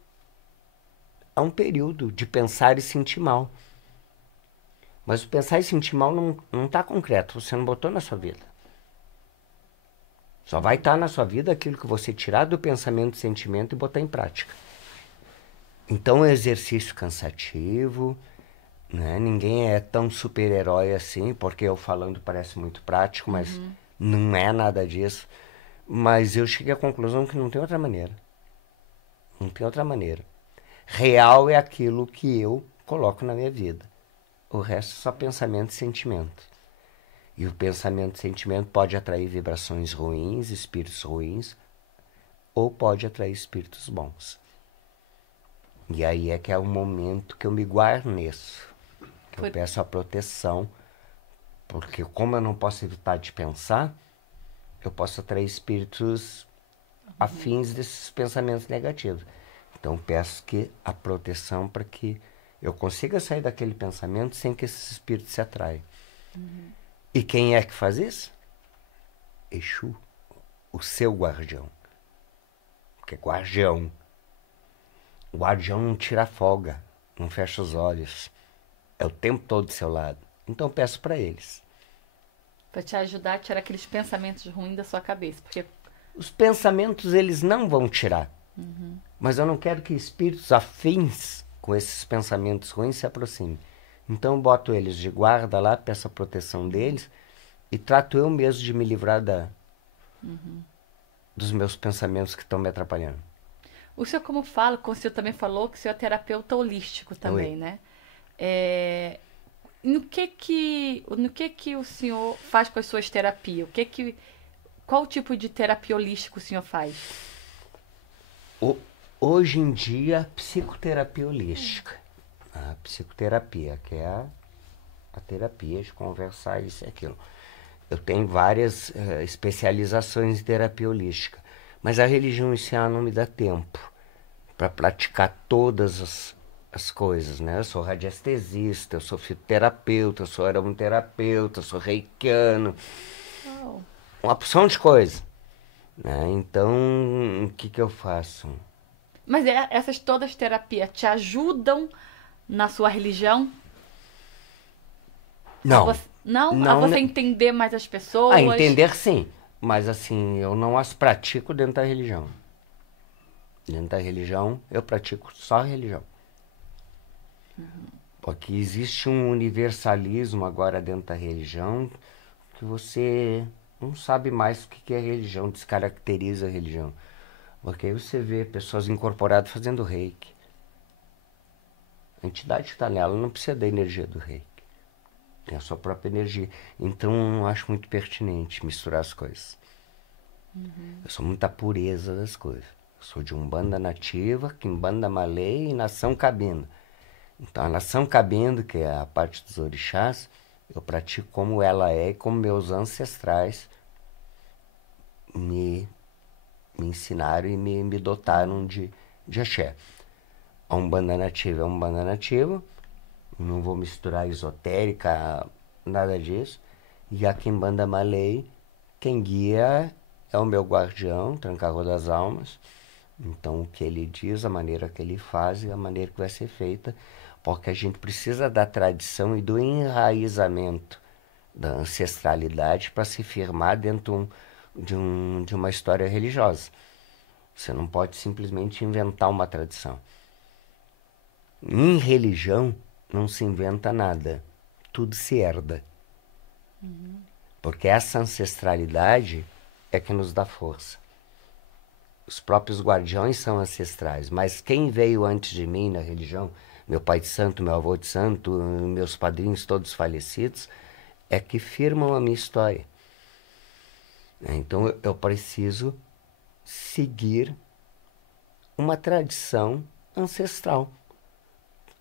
é um período de pensar e sentir mal. Mas o pensar e sentir mal não está concreto, você não botou na sua vida. Só vai estar na sua vida aquilo que você tirar do pensamento e sentimento e botar em prática. Então é um exercício cansativo, né? Ninguém é tão super-herói assim, porque eu falando parece muito prático, mas não é nada disso. Mas eu cheguei à conclusão que não tem outra maneira. Não tem outra maneira. Real é aquilo que eu coloco na minha vida. O resto é só pensamento e sentimento. E o pensamento e sentimento pode atrair vibrações ruins, espíritos ruins, ou pode atrair espíritos bons. E aí é que é o momento que eu me guarneço. Que eu peço a proteção, porque como eu não posso evitar de pensar, eu posso atrair espíritos afins desses pensamentos negativos. Então peço que a proteção para que eu consiga sair daquele pensamento sem que esses espíritos se atraiam. E quem é que faz isso? Exu, o seu guardião. Porque guardião. O guardião não tira folga, não fecha os olhos. É o tempo todo do seu lado. Então peço para eles. Para te ajudar a tirar aqueles pensamentos ruins da sua cabeça. Porque os pensamentos eles não vão tirar. Mas eu não quero que espíritos afins com esses pensamentos ruins se aproximem. Então eu boto eles de guarda lá, peço a proteção deles e trato eu mesmo de me livrar dos meus pensamentos que estão me atrapalhando. o senhor, como fala, como o senhor também falou, que o senhor é terapeuta holístico também, Oi. né? No que o senhor faz com as suas terapias? Qual tipo de terapia holística o senhor faz? Hoje em dia, psicoterapia holística. A psicoterapia, que é a terapia de conversar isso e aquilo. Eu tenho várias especializações em terapia holística, mas a religião em si não me dá tempo para praticar todas as coisas, né? Eu sou radiestesista, eu sou fitoterapeuta, eu sou aromaterapeuta, eu sou reikiano, uma porção de coisa, né? Então, o que eu faço? Mas essas todas terapias te ajudam na sua religião? Não. A você entender mais as pessoas? A entender sim, mas assim, eu não as pratico dentro da religião. Dentro da religião, eu pratico só a religião. Porque existe um universalismo agora dentro da religião que você não sabe mais o que é religião, descaracteriza a religião. Porque aí você vê pessoas incorporadas fazendo reiki. A entidade que está nela não precisa da energia do reiki. Tem a sua própria energia. Então eu acho muito pertinente misturar as coisas. Eu sou muita pureza das coisas. Eu sou de Umbanda nativa, Quimbanda Malay e Nação Cabinda. Então a Nação Cabinda, que é a parte dos orixás, eu pratico como ela é e como meus ancestrais me ensinaram e me dotaram de axé. A Umbanda nativa é Umbanda nativa, não vou misturar esotérica, nada disso. E a Quimbanda Malay, quem guia é o meu guardião, Tranca-Rua das Almas. Então o que ele diz, a maneira que ele faz e a maneira que vai ser feita, porque a gente precisa da tradição e do enraizamento da ancestralidade para se firmar dentro de uma história religiosa. Você não pode simplesmente inventar uma tradição. Em religião não se inventa nada, tudo se herda. Porque essa ancestralidade é que nos dá força. Os próprios guardiões são ancestrais, mas quem veio antes de mim na religião, meu pai de santo, meu avô de santo, meus padrinhos todos falecidos, é que firmam a minha história. Então eu preciso seguir uma tradição ancestral.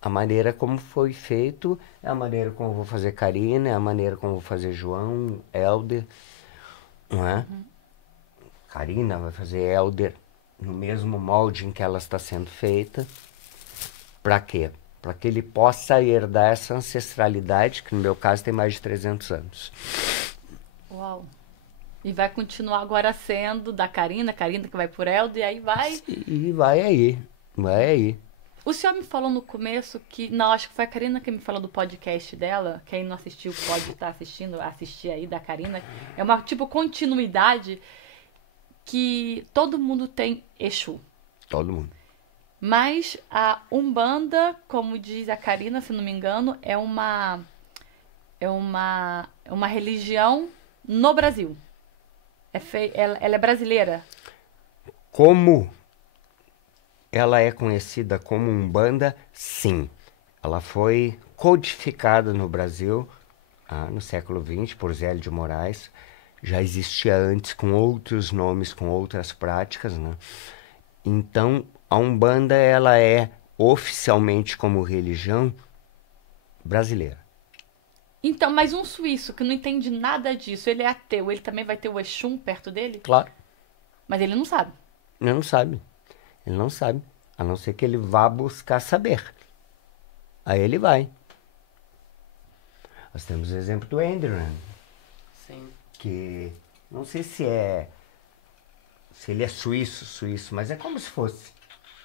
A maneira como foi feito é a maneira como eu vou fazer Karina, é a maneira como eu vou fazer João, Helder, não é? Karina vai fazer Helder no mesmo molde em que ela está sendo feita. Para quê? Para que ele possa herdar essa ancestralidade, que no meu caso tem mais de 300 anos. Uau! E vai continuar agora sendo da Karina que vai por Helder, e aí vai... E vai aí, vai aí. O senhor me falou no começo que... Não, acho que foi a Karina que me falou do podcast dela. Quem não assistiu pode estar assistindo, assistir aí da Karina. É uma, tipo, continuidade que todo mundo tem Exu. Todo mundo. Mas a Umbanda, como diz a Karina, se não me engano, é uma religião no Brasil. Ela é brasileira. Como ela é conhecida como Umbanda, sim. Ela foi codificada no Brasil no século XX por Zélio de Moraes. Já existia antes com outros nomes, com outras práticas, né? Então, a Umbanda ela é oficialmente como religião brasileira. Então, mas um suíço que não entende nada disso, ele é ateu, ele também vai ter o Exum perto dele? Claro. Mas ele não sabe. Ele não sabe. Ele não sabe. A não ser que ele vá buscar saber. Aí ele vai. Nós temos o exemplo do Enderman. Sim. Que não sei se ele é suíço, mas é como se fosse.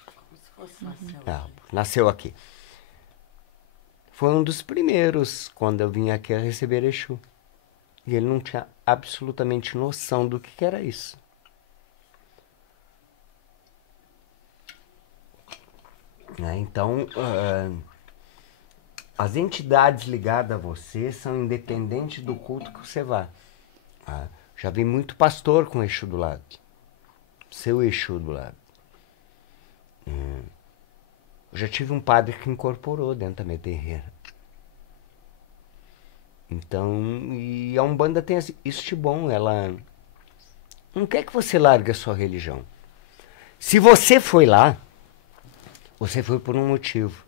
Como se fosse nasceu. Nasceu aqui. Foi um dos primeiros quando eu vim aqui a receber Exu. E ele não tinha absolutamente noção do que era isso. Então, as entidades ligadas a você são independentes do culto que você vá. Já vi muito pastor com Exu do lado. Seu Exu do lado. Eu já tive um padre que incorporou dentro da minha terreira. Então, e a Umbanda tem isso de bom. Ela não quer que você largue a sua religião. Se você foi lá, você foi por um motivo.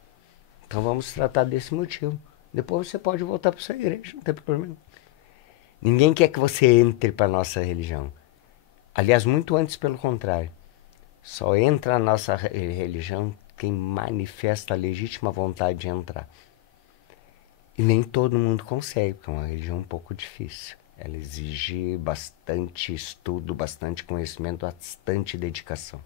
Então vamos tratar desse motivo. Depois você pode voltar para sua igreja, não tem problema. Ninguém quer que você entre para a nossa religião. Aliás, muito antes, pelo contrário. Só entra na nossa religião quem manifesta a legítima vontade de entrar. E nem todo mundo consegue, porque é uma religião um pouco difícil. Ela exige bastante estudo, bastante conhecimento, bastante dedicação.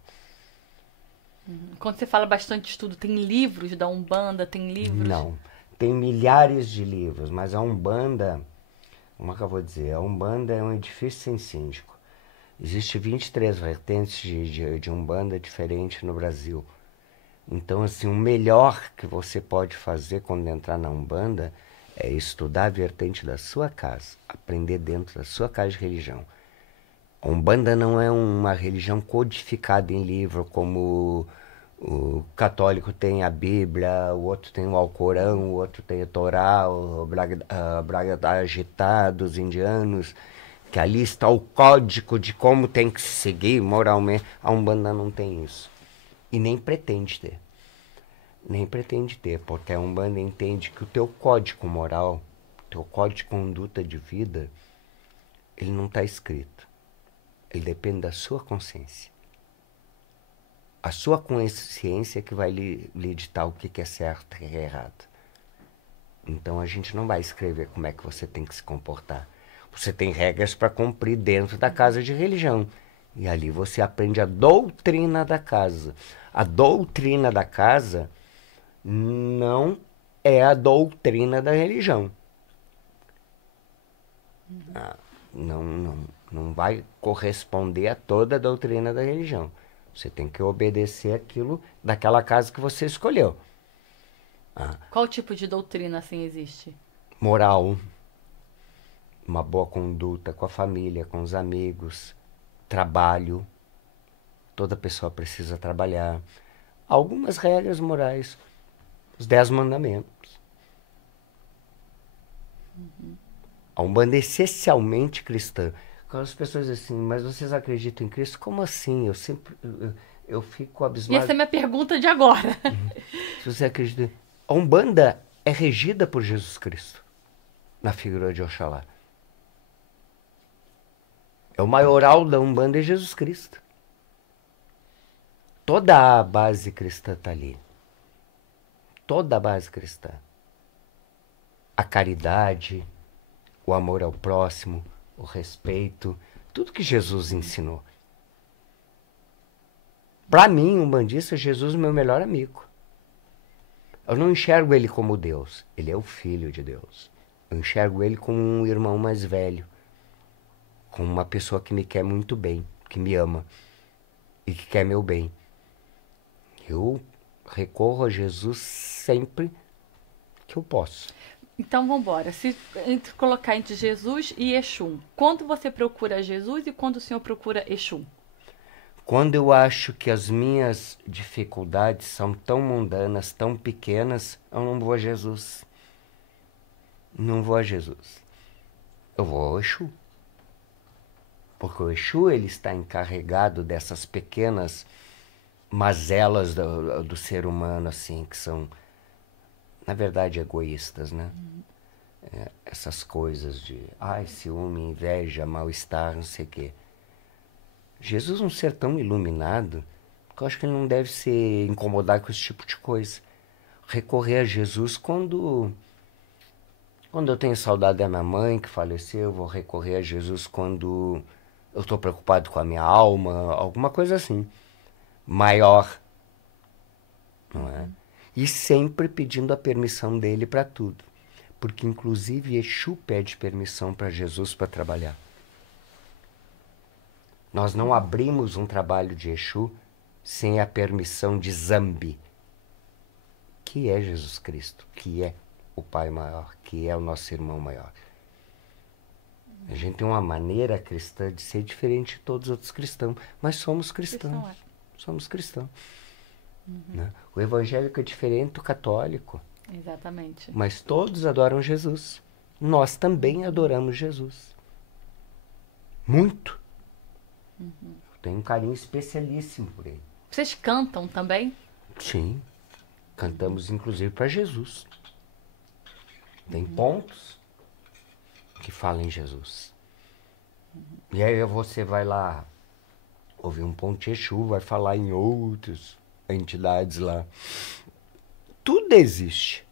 Quando você fala bastante estudo, tem livros da Umbanda, tem livros? Não, tem milhares de livros, mas a Umbanda, como é que eu vou dizer? A Umbanda é um edifício sem síndico. Existem 23 vertentes de Umbanda diferentes no Brasil. Então, assim, o melhor que você pode fazer quando entrar na Umbanda é estudar a vertente da sua casa, aprender dentro da sua casa de religião. A Umbanda não é uma religião codificada em livro, como o católico tem a Bíblia, o outro tem o Alcorão, o outro tem a Torá, a Braga Agitado, dos indianos, que ali está o código de como tem que se seguir moralmente. A Umbanda não tem isso. E nem pretende ter. Nem pretende ter, porque a Umbanda entende que o teu código moral, o teu código de conduta de vida, ele não está escrito. Ele depende da sua consciência. A sua consciência que vai lhe ditar o que é certo e o que é errado. Então a gente não vai escrever como é que você tem que se comportar. Você tem regras para cumprir dentro da casa de religião. E ali você aprende a doutrina da casa. A doutrina da casa não é a doutrina da religião. Não vai corresponder a toda a doutrina da religião. Você tem que obedecer aquilo daquela casa que você escolheu. Qual tipo de doutrina assim existe? Moral, uma boa conduta com a família, com os amigos, trabalho. Toda pessoa precisa trabalhar. Algumas regras morais, os 10 mandamentos. A Umbanda é essencialmente cristã. Quando as pessoas dizem assim, mas vocês acreditam em Cristo? Como assim? Eu fico abismado. E essa é a minha pergunta de agora. Se você acredita... A Umbanda é regida por Jesus Cristo, na figura de Oxalá. É o maioral da Umbanda é Jesus Cristo. Toda a base cristã está ali. Toda a base cristã. A caridade, o amor ao próximo, o respeito, tudo que Jesus ensinou. Para mim, um bandista, Jesus é meu melhor amigo. Eu não enxergo ele como Deus, ele é o Filho de Deus. Eu enxergo ele como um irmão mais velho, como uma pessoa que me quer muito bem, que me ama e que quer meu bem. Eu recorro a Jesus sempre que eu posso. Então vamos embora. Se colocar entre Jesus e Exum, quando você procura Jesus e quando o senhor procura Exum? Quando eu acho que as minhas dificuldades são tão mundanas, tão pequenas, eu não vou a Jesus. Não vou a Jesus. Eu vou ao Exu. Porque o Exu, ele está encarregado dessas pequenas mazelas do ser humano, assim, que são, na verdade, egoístas, né? Essas coisas de, ciúme, inveja, mal-estar, não sei o quê. Jesus é um ser tão iluminado que eu acho que ele não deve se incomodar com esse tipo de coisa. Recorrer a Jesus quando eu tenho saudade da minha mãe que faleceu, eu vou recorrer a Jesus quando eu estou preocupado com a minha alma, alguma coisa assim. Maior, não é? E sempre pedindo a permissão dele para tudo. Porque inclusive Exu pede permissão para Jesus para trabalhar. Nós não abrimos um trabalho de Exu sem a permissão de Zambi, que é Jesus Cristo, que é o Pai maior, que é o nosso irmão maior. A gente tem uma maneira cristã de ser diferente de todos os outros cristãos, mas somos cristãos. Somos cristãos. Né? O evangélico é diferente do católico. Exatamente. Mas todos adoram Jesus. Nós também adoramos Jesus. Muito. Eu tenho um carinho especialíssimo por ele. Vocês cantam também? Sim. Cantamos inclusive para Jesus. Tem pontos que falam em Jesus. E aí você vai lá ouvir um ponto de Exu, vai falar em outras entidades lá. Tudo existe.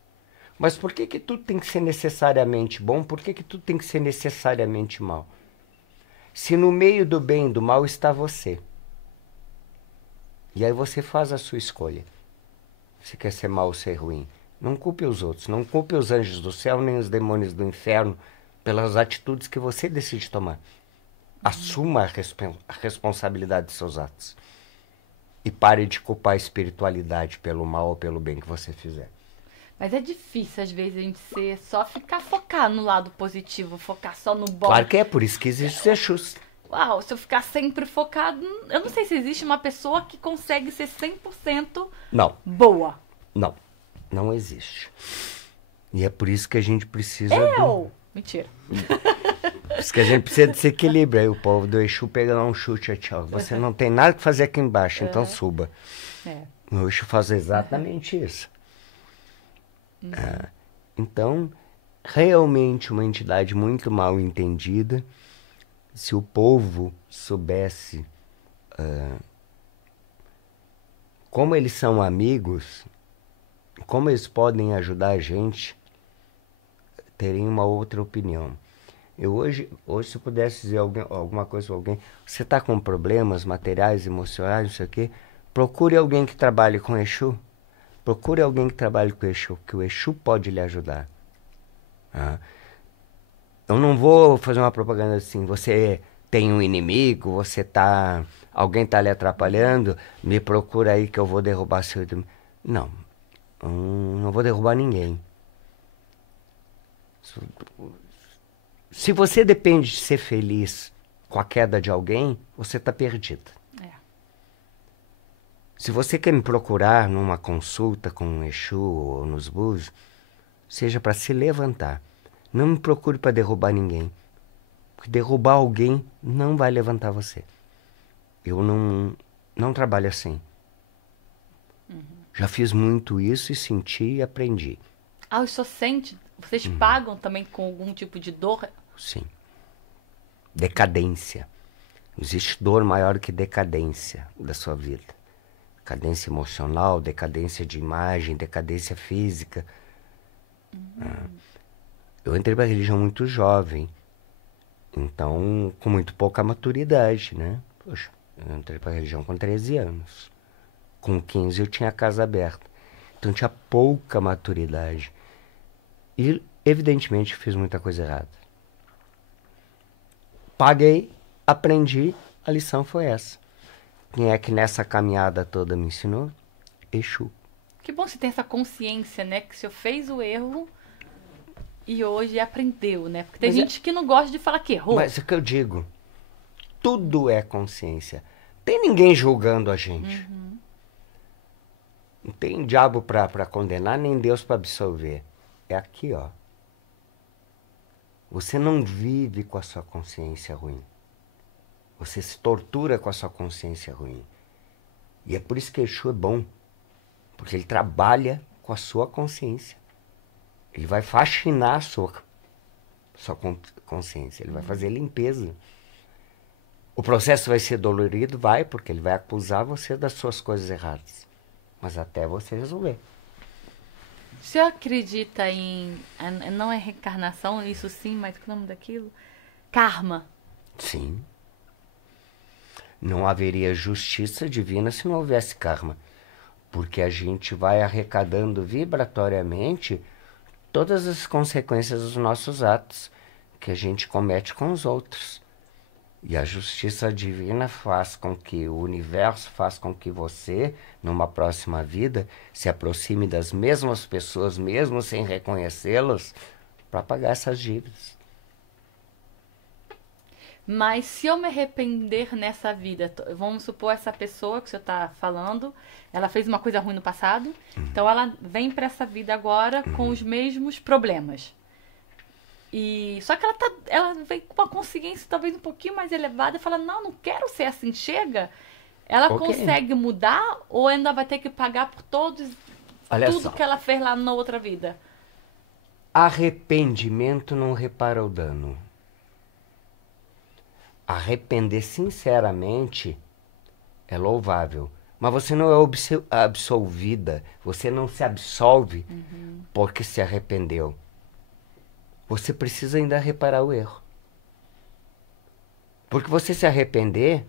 Mas por que tudo tem que ser necessariamente bom? Por que tudo tem que ser necessariamente mal? Se no meio do bem e do mal está você. E aí você faz a sua escolha. Se quer ser mal ou ser ruim. Não culpe os outros. Não culpe os anjos do céu nem os demônios do inferno pelas atitudes que você decide tomar. Assuma a responsabilidade de seus atos. E pare de culpar a espiritualidade pelo mal ou pelo bem que você fizer. Mas é difícil, às vezes, a gente só ficar focado no lado positivo, focar só no bom. Claro que é, por isso que existe os Exus. uau, se eu ficar sempre focado, eu não sei se existe uma pessoa que consegue ser 100% Não, boa. não existe. E é por isso que a gente precisa... Mentira. Por isso que a gente precisa desse equilíbrio. Aí o povo do Exu pega um chute aqui, ó. Você não tem nada que fazer aqui embaixo, então suba. O Exu faz exatamente isso. Então, realmente uma entidade muito mal entendida. Se o povo soubesse como eles são amigos, como eles podem ajudar a gente, teriam uma outra opinião. Eu hoje se eu pudesse dizer alguma coisa para alguém, você está com problemas materiais, emocionais, não sei o quê, procure alguém que trabalhe com Exu. Procure alguém que trabalhe com Exu, que o Exu pode lhe ajudar. Eu não vou fazer uma propaganda assim, você tem um inimigo, alguém está lhe atrapalhando, me procura aí que eu vou derrubar seu inimigo. Não vou derrubar ninguém. Se você depende de ser feliz com a queda de alguém, você está perdida. Se você quer me procurar numa consulta com um Exu ou nos búzios, seja para se levantar. Não me procure para derrubar ninguém. Porque derrubar alguém não vai levantar você. Eu não trabalho assim. Já fiz muito isso e senti e aprendi. O senhor sente? Vocês pagam também com algum tipo de dor? Sim. Decadência. Existe dor maior que decadência da sua vida. Decadência emocional, decadência de imagem, decadência física. Eu entrei para a religião muito jovem. Então, com muito pouca maturidade, né? Poxa, eu entrei para a religião com 13 anos. Com 15 eu tinha a casa aberta. Então tinha pouca maturidade. E, evidentemente, fiz muita coisa errada. Paguei, aprendi, a lição foi essa. Quem é que nessa caminhada toda me ensinou? Exu. Que bom você ter essa consciência, né? Que o senhor fez o erro e hoje aprendeu, né? Porque tem gente que não gosta de falar que errou. Mas é o que eu digo. Tudo é consciência. Tem ninguém julgando a gente. Não tem diabo para condenar, nem Deus para absolver. É aqui, ó. Você não vive com a sua consciência ruim. Você se tortura com a sua consciência ruim. E é por isso que Exu é bom. Porque ele trabalha com a sua consciência. Ele vai faxinar a sua consciência. Ele vai fazer limpeza. O processo vai ser dolorido? Vai, porque ele vai acusar você das suas coisas erradas. Mas até você resolver. O senhor acredita em... Não é reencarnação, isso sim, mas o nome daquilo? Karma. Sim. Não haveria justiça divina se não houvesse karma. Porque a gente vai arrecadando vibratoriamente todas as consequências dos nossos atos que a gente comete com os outros. E a justiça divina faz com que o universo, faz com que você, numa próxima vida, se aproxime das mesmas pessoas, mesmo sem reconhecê-las, para pagar essas dívidas. Mas se eu me arrepender nessa vida, vamos supor essa pessoa que o senhor está falando, ela fez uma coisa ruim no passado, então ela vem para essa vida agora com os mesmos problemas. Só que ela vem com uma consciência talvez um pouquinho mais elevada e fala, não quero ser assim, chega. Ela consegue mudar ou ainda vai ter que pagar por tudo que ela fez lá na outra vida? Arrependimento não repara o dano. Arrepender sinceramente é louvável. Mas você não é absolvida. Você não se absolve porque se arrependeu. Você precisa ainda reparar o erro. Porque você se arrepender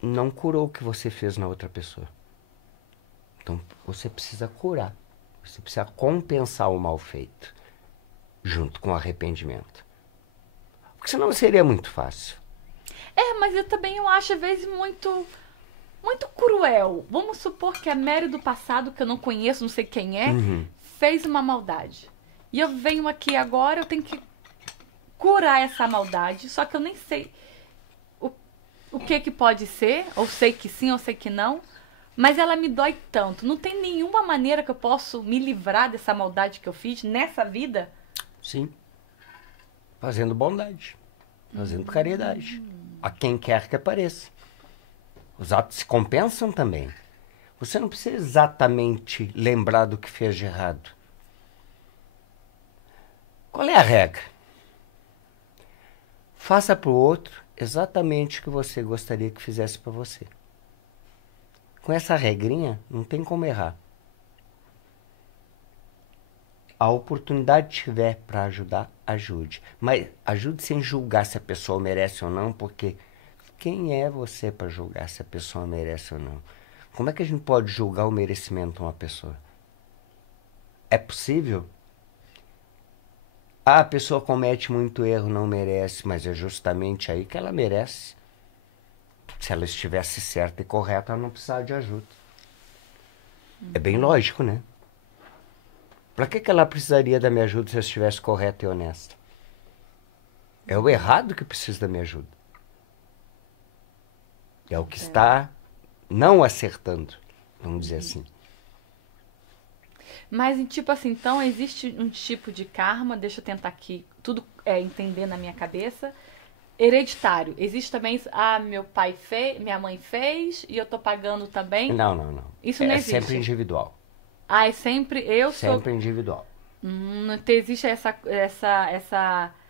não curou o que você fez na outra pessoa. Então você precisa curar. Você precisa compensar o mal feito junto com o arrependimento. Porque senão seria muito fácil. Mas eu também acho às vezes muito cruel. Vamos supor que a Mary do passado, que eu não conheço, não sei quem é, fez uma maldade. E eu venho aqui agora, eu tenho que curar essa maldade, só que eu nem sei o que pode ser, ou sei que sim, ou sei que não, mas ela me dói tanto. Não tem nenhuma maneira que eu possa me livrar dessa maldade que eu fiz nessa vida? Sim. Fazendo bondade. Fazendo caridade. A quem quer que apareça. Os atos se compensam também. Você não precisa exatamente lembrar do que fez de errado. Qual é a regra? Faça para o outro exatamente o que você gostaria que fizesse para você. Com essa regrinha, não tem como errar. A oportunidade tiver para ajudar, ajude. Mas ajude sem julgar se a pessoa merece ou não, porque quem é você para julgar se a pessoa merece ou não? Como é que a gente pode julgar o merecimento de uma pessoa? É possível? A pessoa comete muito erro, não merece, mas é justamente aí que ela merece. Se ela estivesse certa e correta, ela não precisava de ajuda. É bem lógico, né? Para que ela precisaria da minha ajuda se eu estivesse correta e honesta? É o errado que precisa da minha ajuda. É o que está não acertando, vamos dizer assim. Mas, tipo assim, então existe um tipo de karma, deixa eu tentar aqui tudo entender na minha cabeça. Hereditário. Existe também, meu pai fez, minha mãe fez e eu tô pagando também? Não. Isso não existe? É sempre individual. É sempre Sempre individual. Não existe essa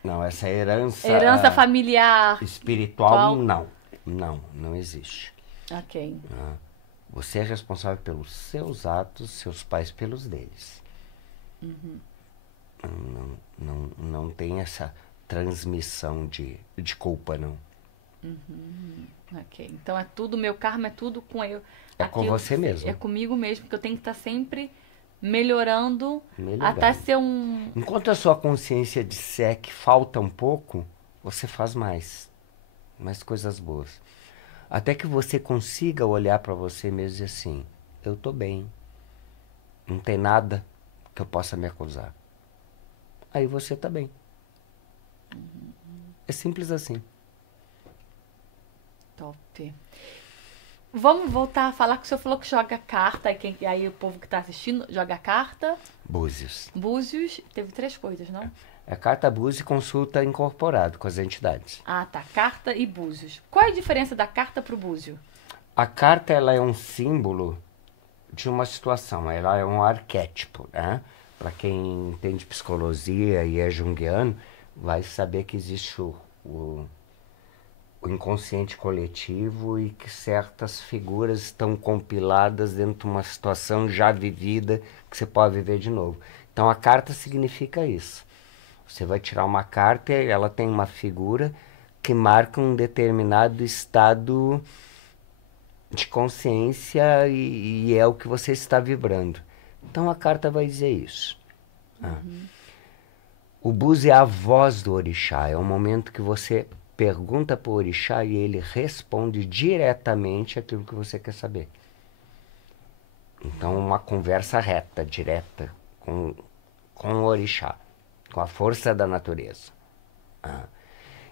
Não, essa herança... herança familiar. Espiritual, não existe. Ok. Você é responsável pelos seus atos, seus pais pelos deles. Não tem essa transmissão de culpa, não. Ok. Então é tudo, meu karma é tudo com eu. É com você mesmo. É comigo mesmo, que eu tenho que estar sempre melhorando. Até ser um... Enquanto a sua consciência disser que falta um pouco, você faz mais coisas boas. Até que você consiga olhar para você mesmo e dizer assim, eu tô bem, não tem nada que eu possa me acusar. Aí você tá bem. É simples assim. Top. Vamos voltar a falar que o senhor falou que joga carta, aí o povo que tá assistindo joga carta. Búzios. Búzios, teve 3 coisas, não? É carta búzio e consulta incorporado com as entidades. Ah, tá. Carta e búzios. Qual é a diferença da carta pro búzio? A carta, ela é um símbolo de uma situação, ela é um arquétipo, né? Para quem entende psicologia e é junguiano, vai saber que existe o inconsciente coletivo e que certas figuras estão compiladas dentro de uma situação já vivida que você pode viver de novo. Então a carta significa isso. Você vai tirar uma carta e ela tem uma figura que marca um determinado estado de consciência e é o que você está vibrando. Então a carta vai dizer isso. O búzio é a voz do orixá, é o momento que você pergunta para o orixá e ele responde diretamente aquilo que você quer saber. Então uma conversa reta, direta com o orixá, com a força da natureza.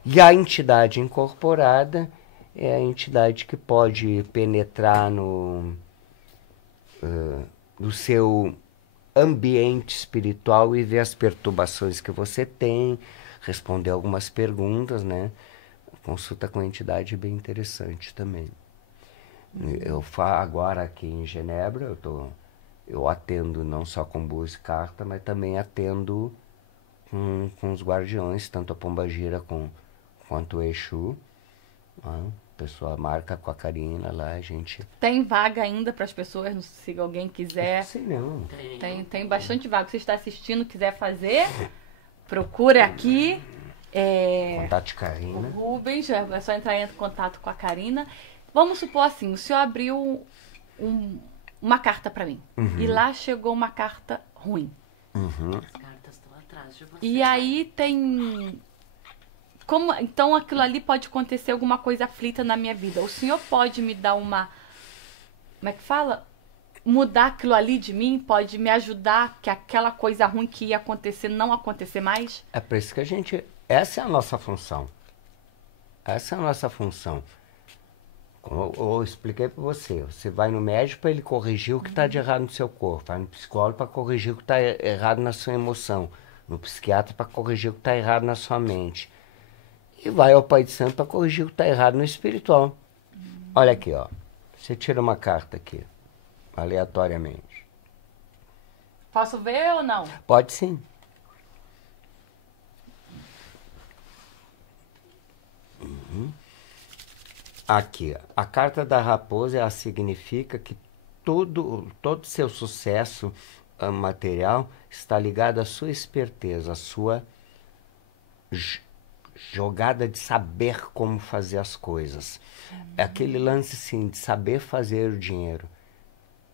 E a entidade incorporada é a entidade que pode penetrar no seu ambiente espiritual e ver as perturbações que você tem, responder algumas perguntas, né? Consulta com a entidade é bem interessante também. Eu agora aqui em Genebra, eu atendo não só com búzio e carta, mas também atendo com os guardiões, tanto a Pombagira quanto o Exu. A pessoa marca com a Karina lá, a gente... Tem vaga ainda para as pessoas, se alguém quiser? Sei não. Tem bastante vaga. Se você está assistindo, quiser fazer, procure aqui. Contate Karina. O Rubens, é só entrar em contato com a Karina. Vamos supor assim, o senhor abriu uma carta para mim. E lá chegou uma carta ruim. As cartas estão atrás de você. E aí tem... Então aquilo ali pode acontecer alguma coisa aflita na minha vida. O senhor pode me dar uma... Como é que fala? mudar aquilo ali de mim? Pode me ajudar que aquela coisa ruim que ia acontecer não acontecer mais? É por isso que essa é a nossa função. Essa é a nossa função. Como eu expliquei para você, você vai no médico para ele corrigir o que está de errado no seu corpo, vai no psicólogo para corrigir o que está errado na sua emoção, no psiquiatra para corrigir o que está errado na sua mente. E vai ao Pai de Santo para corrigir o que está errado no espiritual. Olha aqui, ó. Você tira uma carta aqui, aleatoriamente. Posso ver ou não? Pode sim. Aqui, a carta da raposa, ela significa que todo seu sucesso material está ligado à sua esperteza, à sua jogada de saber como fazer as coisas. É aquele lance, sim, de saber fazer o dinheiro.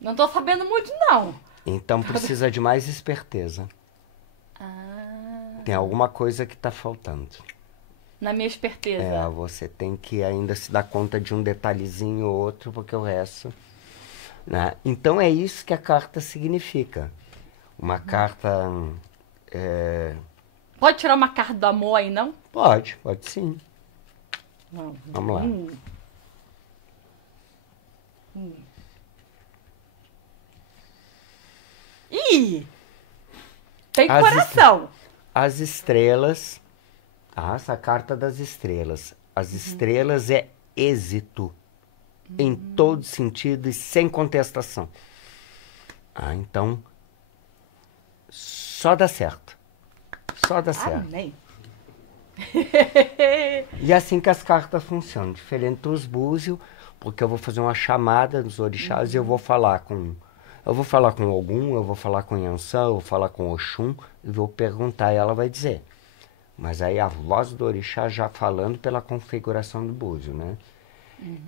Não tô sabendo muito, não. Então precisa de mais esperteza. Tem alguma coisa que está faltando. Na minha esperteza. É, você tem que ainda se dar conta de um detalhezinho ou outro, porque o resto... Né? Então é isso que a carta significa. Uma carta... Pode tirar uma carta do amor aí, não? Pode sim. Não. Vamos lá. Ih! Tem coração. As estrelas... essa carta das estrelas. As estrelas é êxito. Em todo sentido e sem contestação. Então... só dá certo. Só dá certo. Amém. E assim que as cartas funcionam. Diferente dos búzios, porque eu vou fazer uma chamada dos orixás e eu vou falar com... eu vou falar com Ogum, eu vou falar com Yansan, eu vou falar com Oxum e vou perguntar e ela vai dizer. Mas aí a voz do orixá já falando pela configuração do búzio, né?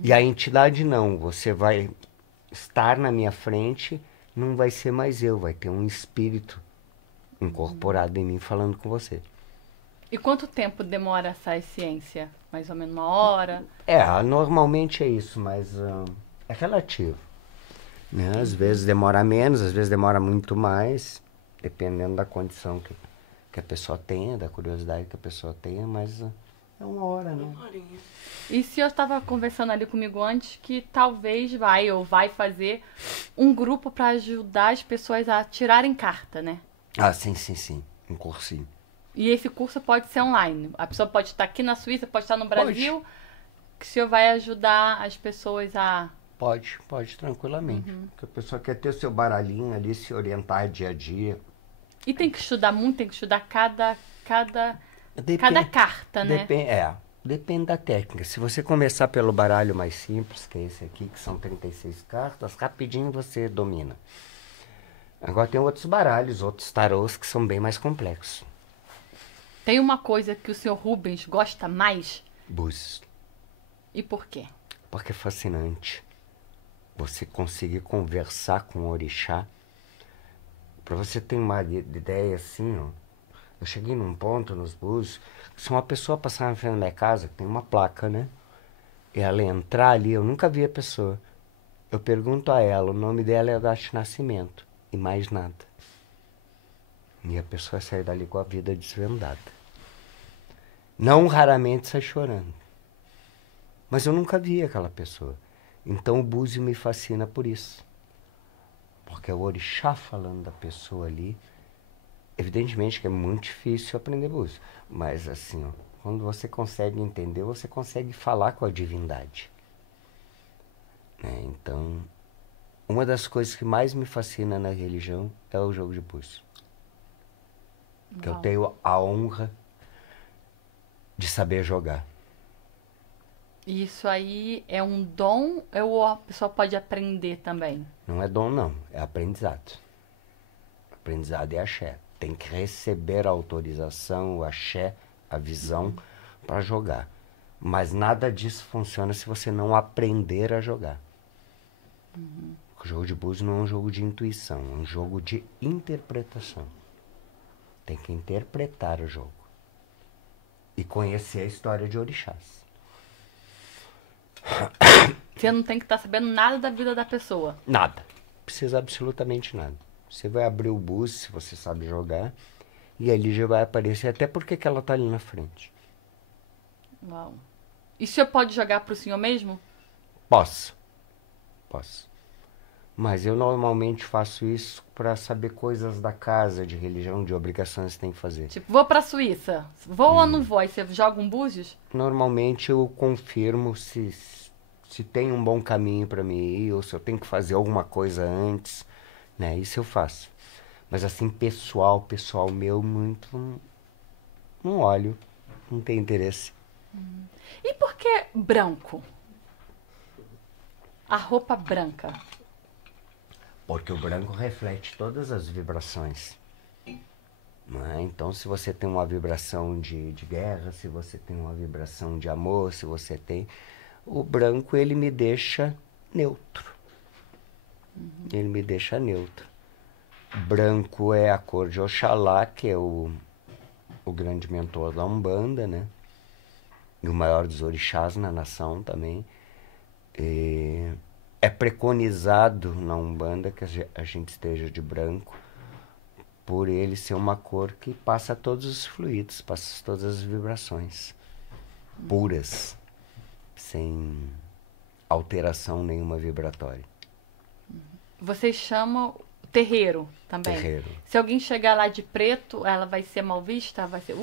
E a entidade não. Você vai estar na minha frente, não vai ser mais eu, vai ter um espírito incorporado em mim falando com você. E quanto tempo demora essa ciência? Mais ou menos 1 hora? Normalmente é isso, mas é relativo. Né? Às vezes demora menos, às vezes demora muito mais, dependendo da condição que a pessoa tenha, da curiosidade que a pessoa tenha, mas é 1 hora, né? 1 horinha. E se eu estava conversando ali comigo antes que talvez vai fazer um grupo para ajudar as pessoas a tirarem carta, né? Sim. Um cursinho. E esse curso pode ser online. A pessoa pode estar aqui na Suíça, pode estar no Brasil. Que o senhor vai ajudar as pessoas a... Pode, tranquilamente. Porque a pessoa quer ter o seu baralhinho ali, se orientar dia a dia. E tem que estudar muito, tem que estudar cada carta, né? Depende da técnica. Se você começar pelo baralho mais simples, que é esse aqui, que são 36 cartas, rapidinho você domina. Agora tem outros baralhos, outros tarôs que são bem mais complexos. Tem uma coisa que o senhor Rubens gosta mais? Búzios. E por quê? Porque é fascinante. Você conseguir conversar com o orixá. Para você ter uma ideia assim, ó. Eu cheguei num ponto nos búzios, se uma pessoa passar na frente da minha casa, tem uma placa, né? E ela entrar ali, eu nunca vi a pessoa. Eu pergunto a ela, o nome dela é a data de nascimento. E mais nada. E a pessoa sai dali com a vida desvendada. Não raramente sai chorando. Mas eu nunca vi aquela pessoa. Então o búzio me fascina por isso. Porque é o orixá falando da pessoa ali. Evidentemente que é muito difícil aprender búzio. Mas assim, ó, quando você consegue entender, você consegue falar com a divindade. Né? Então, uma das coisas que mais me fascina na religião é o jogo de búzio. Que eu tenho a honra de saber jogar. Isso aí é um dom ou a pessoa pode aprender também? Não é dom, não. É aprendizado. Aprendizado é axé. Tem que receber a autorização, o axé, a visão para jogar. Mas nada disso funciona se você não aprender a jogar. O jogo de búzio não é um jogo de intuição, é um jogo de interpretação. Tem que interpretar o jogo. E conhecer a história de orixás. Você não tem que estar sabendo nada da vida da pessoa. Nada. precisa absolutamente nada. Você vai abrir o búzio, se você sabe jogar, e ali já vai aparecer, até porque que ela tá ali na frente. Uau. E o senhor pode jogar pro senhor mesmo? Posso. Mas eu normalmente faço isso para saber coisas da casa, de religião, de obrigações que tem que fazer. Tipo, vou pra Suíça. Vou ou não vou? Aí você joga um búzios? Normalmente eu confirmo se tem um bom caminho para mim ir, ou se eu tenho que fazer alguma coisa antes, né? Isso eu faço. Mas assim, pessoal meu, muito não olho, não tem interesse. E por que branco? A roupa branca. Porque o branco reflete todas as vibrações. Não é? Então, se você tem uma vibração de guerra, se você tem uma vibração de amor, se você tem... O branco, ele me deixa neutro. Ele me deixa neutro. Branco é a cor de Oxalá, que é o grande mentor da Umbanda, né? E o maior dos orixás na nação também. É preconizado na Umbanda que a gente esteja de branco, por ele ser uma cor que passa todos os fluidos, passa todas as vibrações puras, sem alteração nenhuma vibratória. Vocês chamam terreiro também. Terreiro. Se alguém chegar lá de preto, ela vai ser mal vista? Vai ser...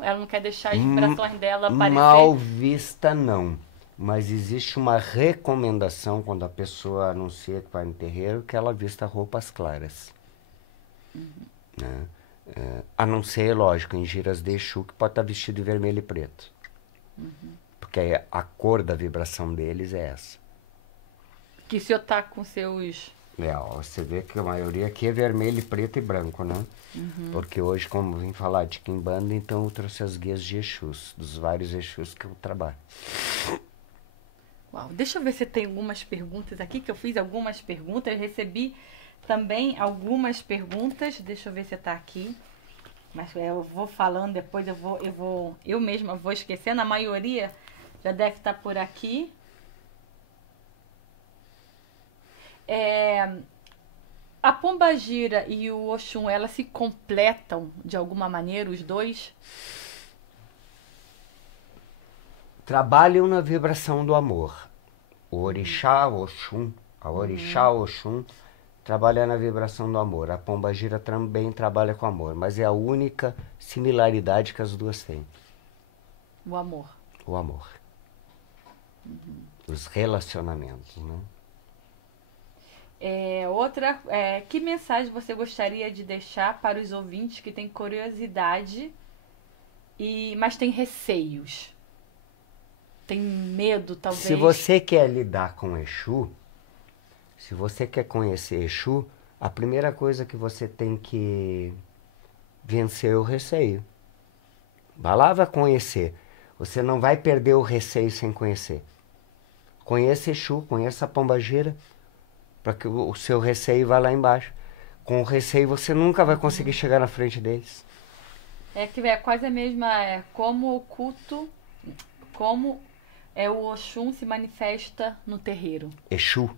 ela não quer deixar as vibrações dela aparecer? Mal vista não. Mas existe uma recomendação quando a pessoa anuncia que vai no terreiro, que ela vista roupas claras. Né? A não ser, lógico, em giras de Exu, que pode estar vestido de vermelho e preto. Porque a cor da vibração deles é essa. Que o senhor tá com seus... Você vê que a maioria aqui é vermelho, preto e branco, né? Porque hoje, como vim falar de Quimbanda, então eu trouxe as guias de Exus, dos vários Exus que eu trabalho. Uau, deixa eu ver se tem algumas perguntas aqui, que eu fiz algumas perguntas, eu recebi também algumas perguntas, deixa eu ver se tá aqui, mas eu vou falando depois, eu mesma vou esquecendo, a maioria já deve estar por aqui. A Pombagira e o Oxum, elas se completam de alguma maneira, os dois? Trabalham na vibração do amor. O orixá Oxum, a orixá Oxum, trabalha na vibração do amor. A Pombagira também trabalha com amor, mas é a única similaridade que as duas têm. O amor. O amor. Os relacionamentos, né? Que mensagem você gostaria de deixar para os ouvintes que têm curiosidade, mas têm receios? Tem medo, talvez? Se você quer lidar com Exu, se você quer conhecer Exu, a primeira coisa que você tem que vencer é o receio. Vai lá, vai conhecer. Você não vai perder o receio sem conhecer. Conheça Exu, conheça a Pombagira, para que o seu receio vá lá embaixo. Com o receio você nunca vai conseguir chegar na frente deles. É quase a mesma, como o culto, como o Oxum se manifesta no terreiro. Exu.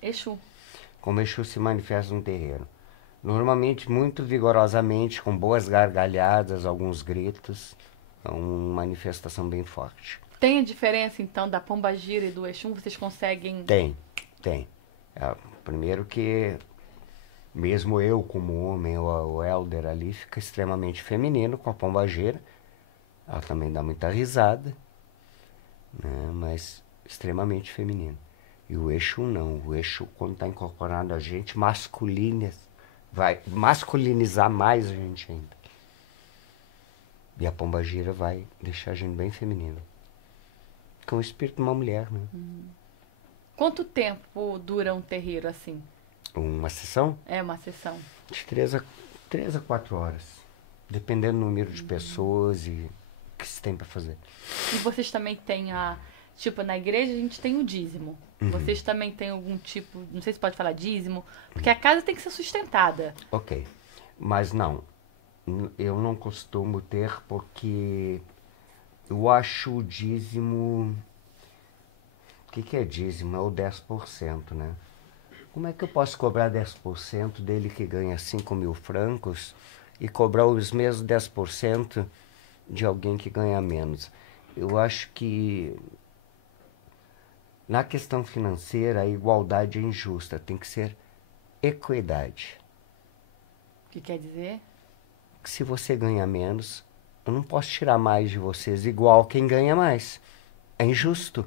Exu. Como Exu se manifesta no terreiro. Normalmente muito vigorosamente, com boas gargalhadas, alguns gritos. É uma manifestação bem forte. Tem a diferença então da Pombagira e do Exum? Vocês conseguem... Tem. Primeiro que, mesmo eu como homem, o Elder ali fica extremamente feminino com a Pombagira. Ela também dá muita risada, né? Mas extremamente feminino. E o Exu não. O Exu, quando está incorporado a gente, vai masculinizar mais a gente ainda. E a Pombagira vai deixar a gente bem feminino. Com o espírito de uma mulher, né? Quanto tempo dura um terreiro assim? Uma sessão? Uma sessão. De 3 a 4 horas. Dependendo do número de pessoas e o que se tem para fazer. E vocês também têm tipo, na igreja a gente tem o dízimo. Vocês também têm algum tipo, não sei se pode falar dízimo, porque a casa tem que ser sustentada. Ok. Mas não. Eu não costumo ter porque eu acho o dízimo... O que é dízimo? É o 10%, né? Como é que eu posso cobrar 10% dele que ganha 5 mil francos e cobrar os mesmos 10% de alguém que ganha menos? Eu acho que na questão financeira a igualdade é injusta, tem que ser equidade. O que quer dizer? Que se você ganha menos, eu não posso tirar mais de vocês igual quem ganha mais. É injusto.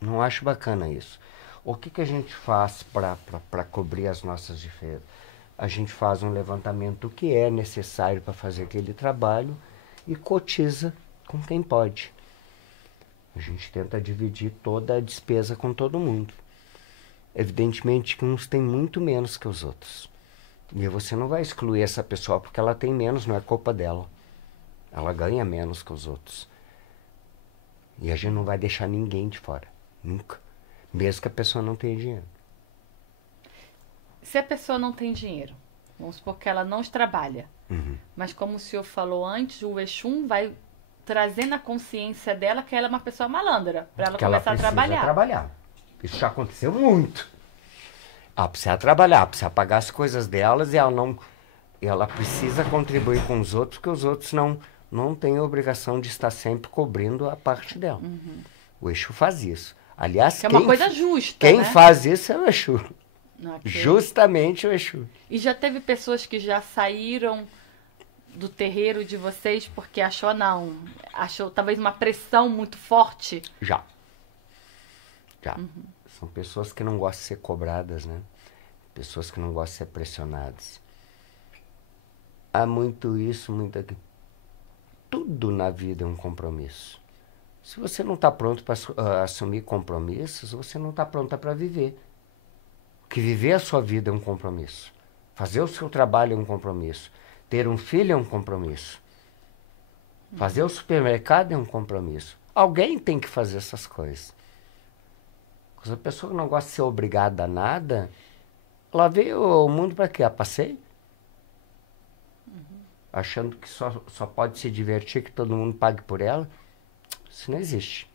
Não acho bacana isso. O que a gente faz para cobrir as nossas diferenças? A gente faz um levantamento do que é necessário para fazer aquele trabalho e cotiza com quem pode. A gente tenta dividir toda a despesa com todo mundo. Evidentemente que uns têm muito menos que os outros. E você não vai excluir essa pessoa porque ela tem menos, não é culpa dela. Ela ganha menos que os outros. E a gente não vai deixar ninguém de fora. Nunca. Mesmo que a pessoa não tenha dinheiro. Se a pessoa não tem dinheiro, vamos supor que ela não trabalha, Uhum. mas como o senhor falou antes, o Exum vai trazer na consciência dela que ela é uma pessoa malandra, para ela Porque começar ela a precisa trabalhar. Isso já aconteceu muito. Ela precisa trabalhar, precisa pagar as coisas delas e ela precisa contribuir com os outros, porque os outros não têm a obrigação de estar sempre cobrindo a parte dela. Uhum. O Exu faz isso. Aliás, Que é uma coisa justa, quem né? faz isso é o Exu. Ok. Justamente o Exu. E já teve pessoas que já saíram do terreiro de vocês porque achou talvez uma pressão muito forte? Já. São pessoas que não gostam de ser cobradas, né? Pessoas que não gostam de ser pressionadas. Há muito isso, muito aquilo. Tudo na vida é um compromisso. Se você não está pronto para assumir compromissos, você não está pronta para viver. Porque viver a sua vida é um compromisso. Fazer o seu trabalho é um compromisso. Ter um filho é um compromisso. Fazer o supermercado é um compromisso. Alguém tem que fazer essas coisas. Se a pessoa não gosta de ser obrigada a nada, ela veio ao mundo para quê? A passeio? Achando que só pode se divertir, que todo mundo pague por ela. Isso não existe.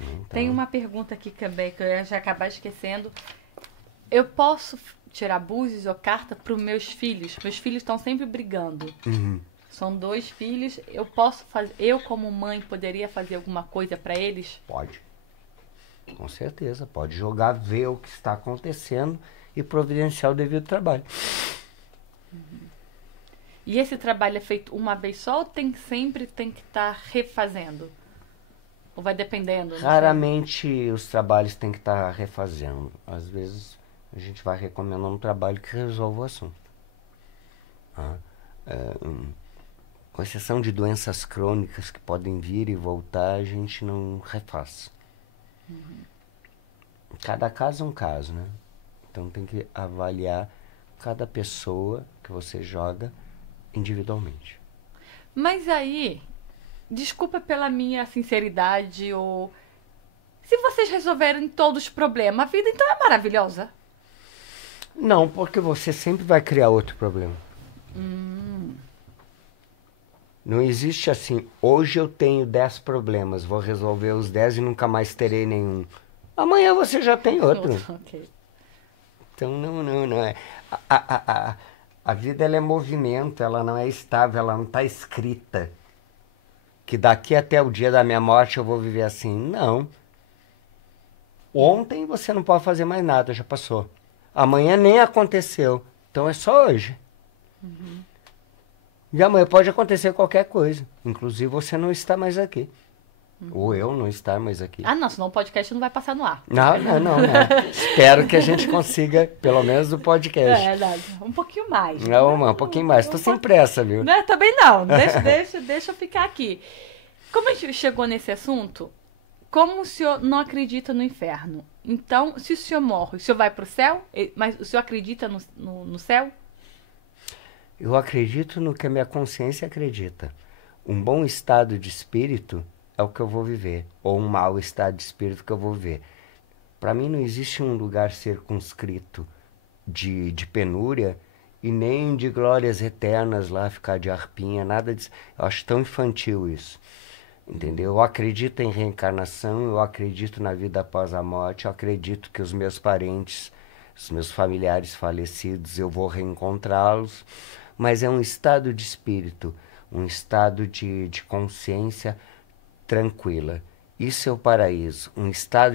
Então, Tem uma pergunta aqui também que eu ia já acabar esquecendo. Eu posso tirar búzios ou carta para os meus filhos? Meus filhos estão sempre brigando. Uhum. São 2 filhos. Eu posso fazer, eu como mãe poderia fazer alguma coisa para eles? Pode. Com certeza. Pode jogar, ver o que está acontecendo e providenciar o devido trabalho. E esse trabalho é feito uma vez só ou sempre tem que estar refazendo? Ou vai dependendo? Não sei. Raramente os trabalhos têm que estar refazendo. Às vezes a gente vai recomendando um trabalho que resolva o assunto. Com exceção de doenças crônicas que podem vir e voltar, a gente não refaz. Cada caso é um caso, né? Então tem que avaliar cada pessoa que você joga individualmente. Mas aí, desculpa pela minha sinceridade, ou se vocês resolverem todos os problemas, a vida então é maravilhosa. Não, porque você sempre vai criar outro problema. Não existe assim, hoje eu tenho 10 problemas, vou resolver os 10 e nunca mais terei nenhum. Amanhã você já tem outro. Ok. Então não é. A vida ela é movimento, ela não é estável, ela não está escrita. Que daqui até o dia da minha morte eu vou viver assim. Não. Ontem você não pode fazer mais nada, já passou. Amanhã nem aconteceu. Então é só hoje. E amanhã pode acontecer qualquer coisa. Inclusive você não está mais aqui. Ou eu não estar mais aqui. Ah, não, senão o podcast não vai passar no ar. Não. Espero que a gente consiga, pelo menos do podcast. É verdade. Um pouquinho mais. Não, um pouquinho mais. Tô sem pressa, viu? Né? Também não. Deixa eu ficar aqui. Como a gente chegou nesse assunto, como o senhor não acredita no inferno? Então, se o senhor morre, o senhor vai pro céu? Mas o senhor acredita no céu? Eu acredito no que a minha consciência acredita. Um bom estado de espírito é o que eu vou viver. Ou um mau estado de espírito que eu vou viver. Para mim não existe um lugar circunscrito de penúria e nem de glórias eternas lá, ficar de arpinha, nada disso. Eu acho tão infantil isso. Entendeu? Eu acredito em reencarnação, eu acredito na vida após a morte, eu acredito que os meus parentes, os meus familiares falecidos, eu vou reencontrá-los, mas é um estado de espírito, um estado de consciência tranquila. Isso é o paraíso. Um estado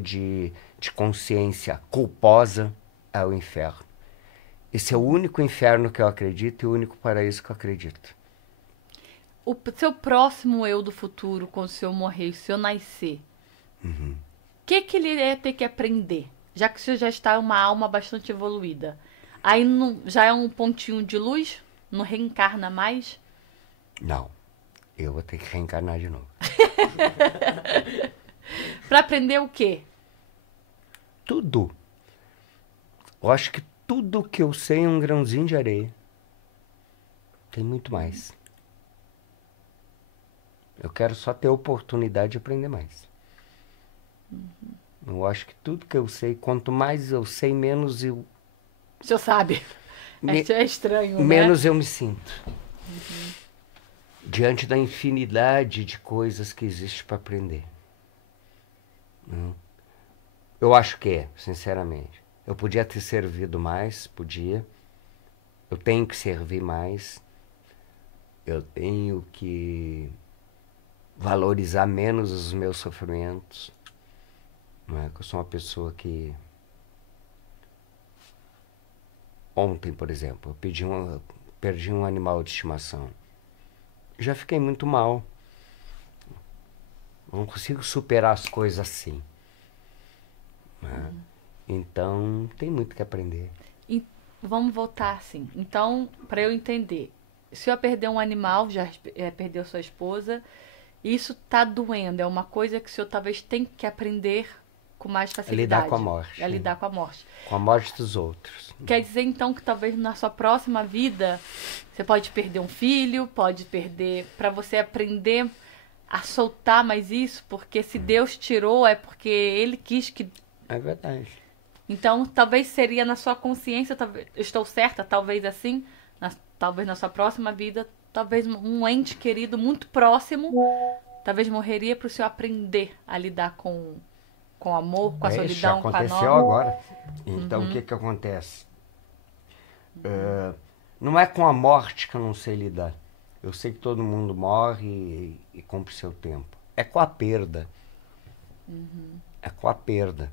de consciência culposa é o inferno. Esse é o único inferno que eu acredito e o único paraíso que eu acredito. O seu próximo eu do futuro, quando o senhor morrer, se eu nascer, o que ele ia ter que aprender? Já que o senhor já está uma alma bastante evoluída. Aí já é um pontinho de luz? Não reencarna mais? Não. Eu vou ter que reencarnar de novo. Para aprender o quê? Tudo. Eu acho que tudo que eu sei é um grãozinho de areia. Tem muito mais. Eu quero só ter a oportunidade de aprender mais. Eu acho que tudo que eu sei, quanto mais eu sei, menos eu... O senhor sabe. É estranho, menos eu me sinto. Diante da infinidade de coisas que existe para aprender. Eu acho que é, sinceramente. Eu podia ter servido mais, podia. Eu tenho que servir mais. Eu tenho que valorizar menos os meus sofrimentos. Não é? Eu sou uma pessoa que... Ontem, por exemplo, eu perdi um animal de estimação. Já fiquei muito mal. Não consigo superar as coisas assim. Né? Então, tem muito que aprender. E vamos voltar assim. Então, para eu entender, se eu perder um animal, já perdeu sua esposa, isso tá doendo. É uma coisa que o senhor talvez tenha que aprender com mais facilidade. Lidar com a morte. É lidar com a morte. Com a morte dos outros. Quer dizer, então, que talvez na sua próxima vida, você pode perder um filho, pode perder... Para você aprender a soltar mais isso, porque se Deus tirou, é porque Ele quis que... É verdade. Então, talvez seria na sua consciência, talvez, eu estou certa, talvez assim, talvez na sua próxima vida, talvez um ente querido muito próximo, talvez morreria para o senhor aprender a lidar com o amor, com a solidão, com a aconteceu norma. agora. Então, o que acontece? Não é com a morte que eu não sei lidar. Eu sei que todo mundo morre e cumpre seu tempo. É com a perda. É com a perda.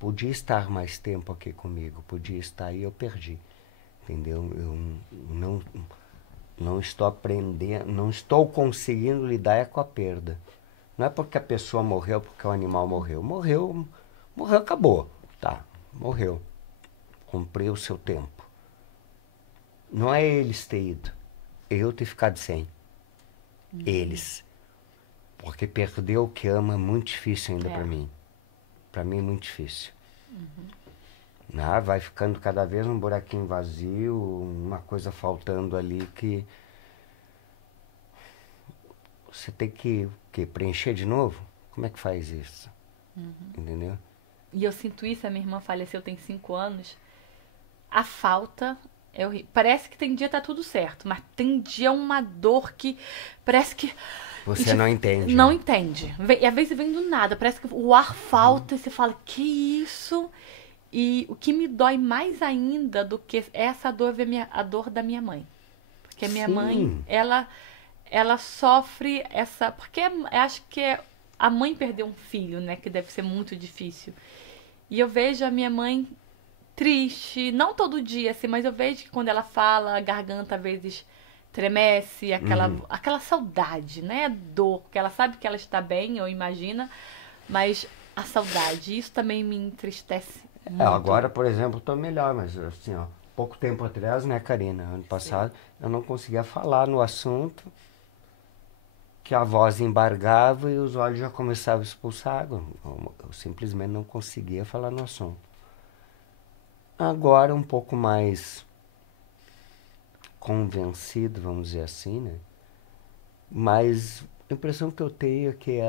Podia estar mais tempo aqui comigo, podia estar e eu perdi. Entendeu? Eu não estou aprendendo, não estou conseguindo lidar com a perda. Não é porque a pessoa morreu, porque o animal morreu. Morreu, acabou. Tá, morreu. Cumpriu o seu tempo. Não é eles ter ido, eu ter ficado sem. Eles. Porque perder o que ama é muito difícil ainda para mim. Para mim é muito difícil. Vai ficando cada vez um buraquinho vazio, uma coisa faltando ali que você tem que preencher de novo. Como é que faz isso? Entendeu? E eu sinto isso, a minha irmã faleceu tem 5 anos. A falta é horrível. Parece que tem dia tá tudo certo, mas tem dia uma dor que parece que... Você não entende. Não entende. E às vezes vem do nada. Parece que o ar falta e você fala, que isso? E o que me dói mais ainda do que essa dor é a dor da minha mãe. Porque a minha mãe, ela sofre essa... Porque acho que a mãe perdeu um filho, né? Que deve ser muito difícil. E eu vejo a minha mãe triste. Não todo dia, assim, mas eu vejo que quando ela fala, a garganta às vezes... tremece, aquela saudade, né? Dor, porque ela sabe que ela está bem, ou imagina, mas a saudade, isso também me entristece muito. Agora, por exemplo, estou melhor, mas assim, pouco tempo atrás, né, Karina? Ano passado, eu não conseguia falar no assunto, que a voz embargava e os olhos já começavam a expulsar água. Eu simplesmente não conseguia falar no assunto. Agora, um pouco mais... convencido, vamos dizer assim, né? Mas a impressão que eu tenho é que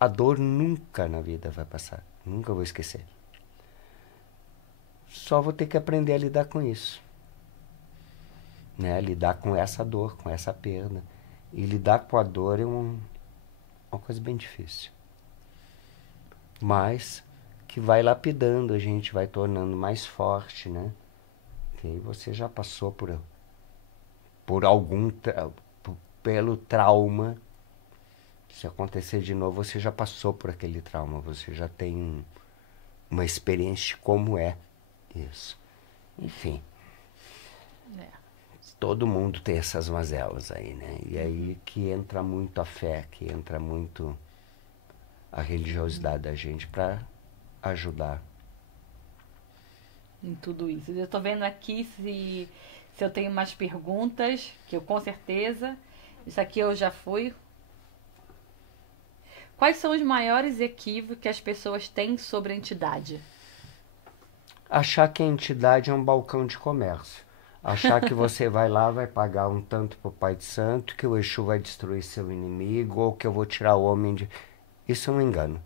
a dor nunca na vida vai passar. Nunca vou esquecer. Só vou ter que aprender a lidar com isso. né? Lidar com essa dor, com essa perda. E lidar com a dor é uma coisa bem difícil. Mas que vai lapidando, a gente vai tornando mais forte, né? Que aí você já passou pelo trauma. Se acontecer de novo, você já passou por aquele trauma, você já tem uma experiência de como é isso. Enfim. Todo mundo tem essas mazelas aí, né? E aí que entra muito a fé, que entra muito a religiosidade da gente para ajudar. Em tudo isso. Eu tô vendo aqui se eu tenho mais perguntas, que eu com certeza. Isso aqui eu já fui. Quais são os maiores equívocos que as pessoas têm sobre a entidade? Achar que a entidade é um balcão de comércio. Achar que você vai lá, vai pagar um tanto pro Pai de Santo, que o Exu vai destruir seu inimigo, ou que eu vou tirar o homem de... Isso é um engano.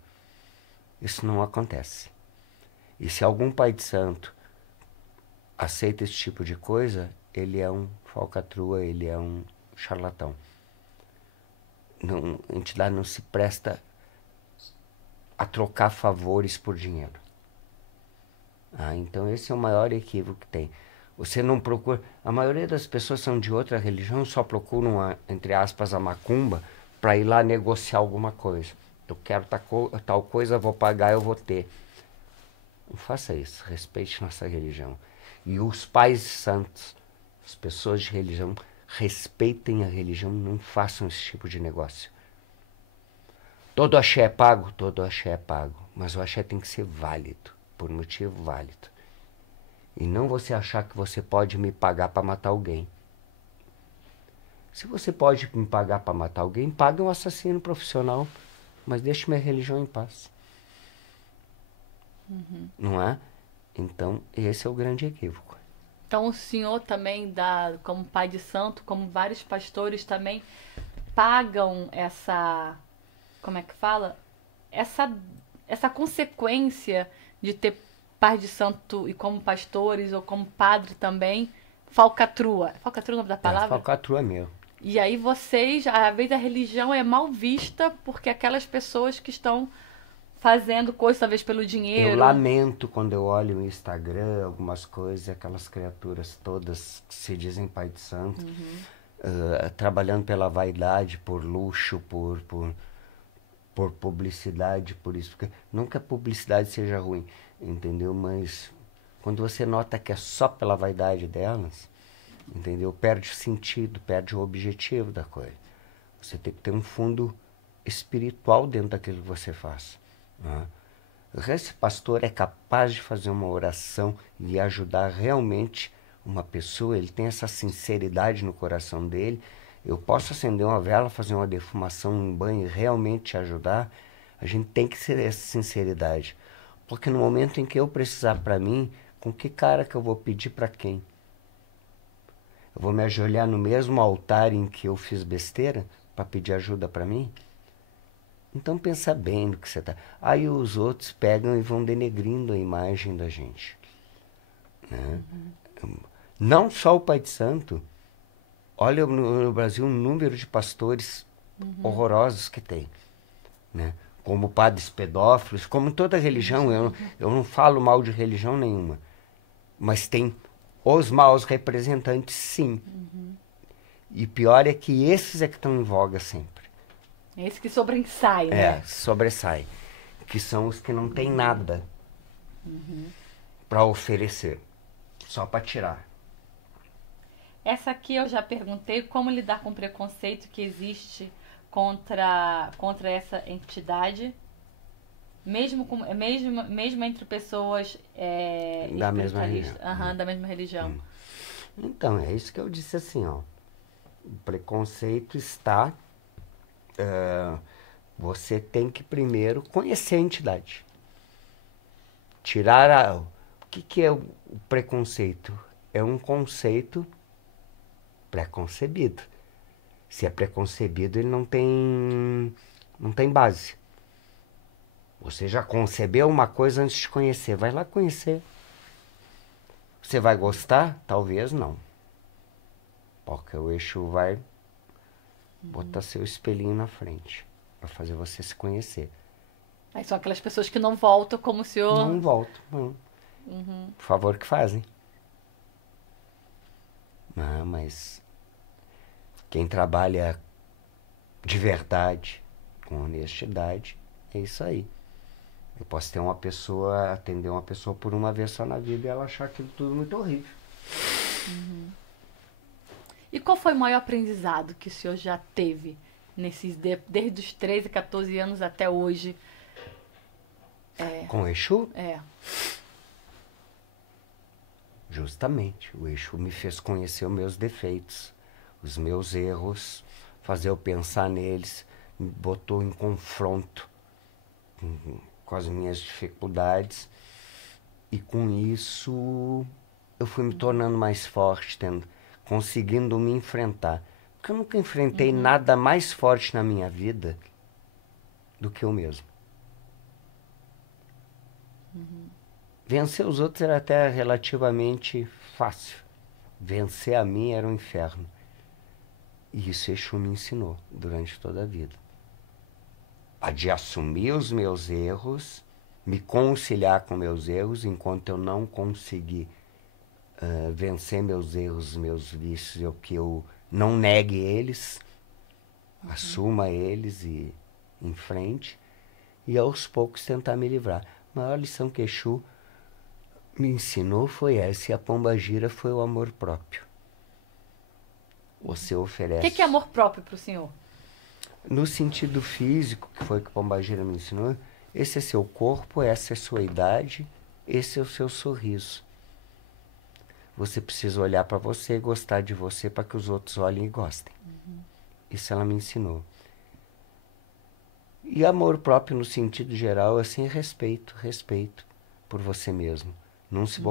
Isso não acontece. E se algum Pai de Santo aceita esse tipo de coisa, ele é um falcatrua, ele é um charlatão. Não, a entidade não se presta a trocar favores por dinheiro. Então esse é o maior equívoco que tem. Você não procura... A maioria das pessoas são de outra religião, só procuram, entre aspas, a macumba para ir lá negociar alguma coisa. Eu quero tal coisa, vou pagar, eu vou ter. Não faça isso, respeite nossa religião. E os pais santos, as pessoas de religião, respeitem a religião, não façam esse tipo de negócio. Todo axé é pago? Todo axé é pago. Mas o axé tem que ser válido, por motivo válido. E não você achar que você pode me pagar para matar alguém. Se você pode me pagar para matar alguém, pague um assassino profissional, mas deixe minha religião em paz. Não é? Então, esse é o grande equívoco. Então o senhor também, como pai de santo, como vários pastores também pagam essa, como é que fala? Essa consequência de ter pai de santo e como pastores ou como padre também, falcatrua. Falcatrua é o nome da palavra? Falcatrua é meu. E aí vocês, às vezes a religião é mal vista porque aquelas pessoas que estão fazendo coisas, talvez pelo dinheiro. Eu lamento quando eu olho no Instagram algumas coisas, aquelas criaturas todas que se dizem pai de santo, trabalhando pela vaidade, por luxo, por publicidade, por isso. Porque não que a publicidade seja ruim, entendeu? Mas quando você nota que é só pela vaidade delas, entendeu? Perde o sentido, perde o objetivo da coisa. Você tem que ter um fundo espiritual dentro daquilo que você faz. Esse pastor é capaz de fazer uma oração e ajudar realmente uma pessoa, ele tem essa sinceridade no coração dele. Eu posso acender uma vela, fazer uma defumação, um banho e realmente te ajudar. A gente tem que ser essa sinceridade. Porque no momento em que eu precisar para mim, com que cara que eu vou pedir para quem? Eu vou me ajoelhar no mesmo altar em que eu fiz besteira para pedir ajuda para mim? Então pensa bem no que você está... Aí os outros pegam e vão denegrindo a imagem da gente. Né? Não só o Pai de Santo. Olha no Brasil o número de pastores horrorosos que tem. Né? Como padres pedófilos, como toda religião. Eu não falo mal de religião nenhuma. Mas tem os maus representantes, sim. E pior é que esses é que estão em voga sempre. Esse que sobressai, né? Sobressai. Que são os que não têm nada para oferecer. Só para tirar. Essa aqui eu já perguntei, como lidar com o preconceito que existe contra essa entidade, mesmo entre pessoas da mesma religião. Da mesma religião. Então, é isso que eu disse assim, ó. O preconceito está... você tem que primeiro conhecer a entidade. O que é o preconceito? É um conceito preconcebido. Se é preconcebido, ele não tem base. Você já concebeu uma coisa antes de conhecer. Vai lá conhecer. Você vai gostar? Talvez não. Porque o Exu vai botar seu espelhinho na frente para fazer você se conhecer. Aí são aquelas pessoas que não voltam como se eu... Não volto, não. Por favor que fazem. Não, mas quem trabalha de verdade, com honestidade, é isso aí. Eu posso ter uma pessoa, atender uma pessoa por uma vez só na vida e ela achar aquilo tudo muito horrível. E qual foi o maior aprendizado que o senhor já teve desde os 13, 14 anos até hoje? Com o Exu? É. Justamente, o Exu me fez conhecer os meus defeitos, os meus erros, fazer eu pensar neles, me botou em confronto com as minhas dificuldades, e com isso eu fui me tornando mais forte, conseguindo me enfrentar. Porque eu nunca enfrentei nada mais forte na minha vida do que eu mesmo. Vencer os outros era até relativamente fácil. Vencer a mim era um inferno. E isso Exu me ensinou durante toda a vida. A de assumir os meus erros, me conciliar com meus erros, enquanto eu não conseguir vencer meus erros, meus vícios, que eu não negue eles, assuma eles e em frente, e aos poucos tentar me livrar. A maior lição que Exu me ensinou foi essa, e a pombagira foi o amor próprio. Você oferece... O que é amor próprio para o senhor? No sentido físico, que foi o que a pombagira me ensinou, esse é seu corpo, essa é sua idade, esse é o seu sorriso. Você precisa olhar para você e gostar de você para que os outros olhem e gostem. Isso ela me ensinou. E amor próprio no sentido geral, assim, respeito por você mesmo. Não se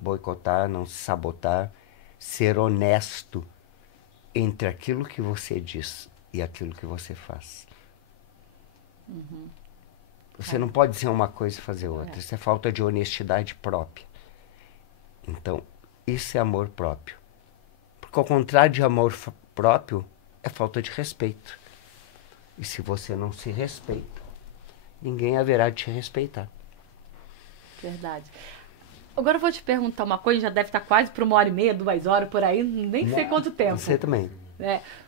boicotar, não se sabotar, ser honesto entre aquilo que você diz e aquilo que você faz. Você não pode dizer uma coisa e fazer outra. Isso é falta de honestidade própria. Então, isso é amor próprio. Porque ao contrário de amor próprio, é falta de respeito. E se você não se respeita, ninguém haverá de te respeitar. Verdade. Agora eu vou te perguntar uma coisa, já deve estar quase para 1h30, 2 horas, por aí, nem sei quanto tempo. Você também.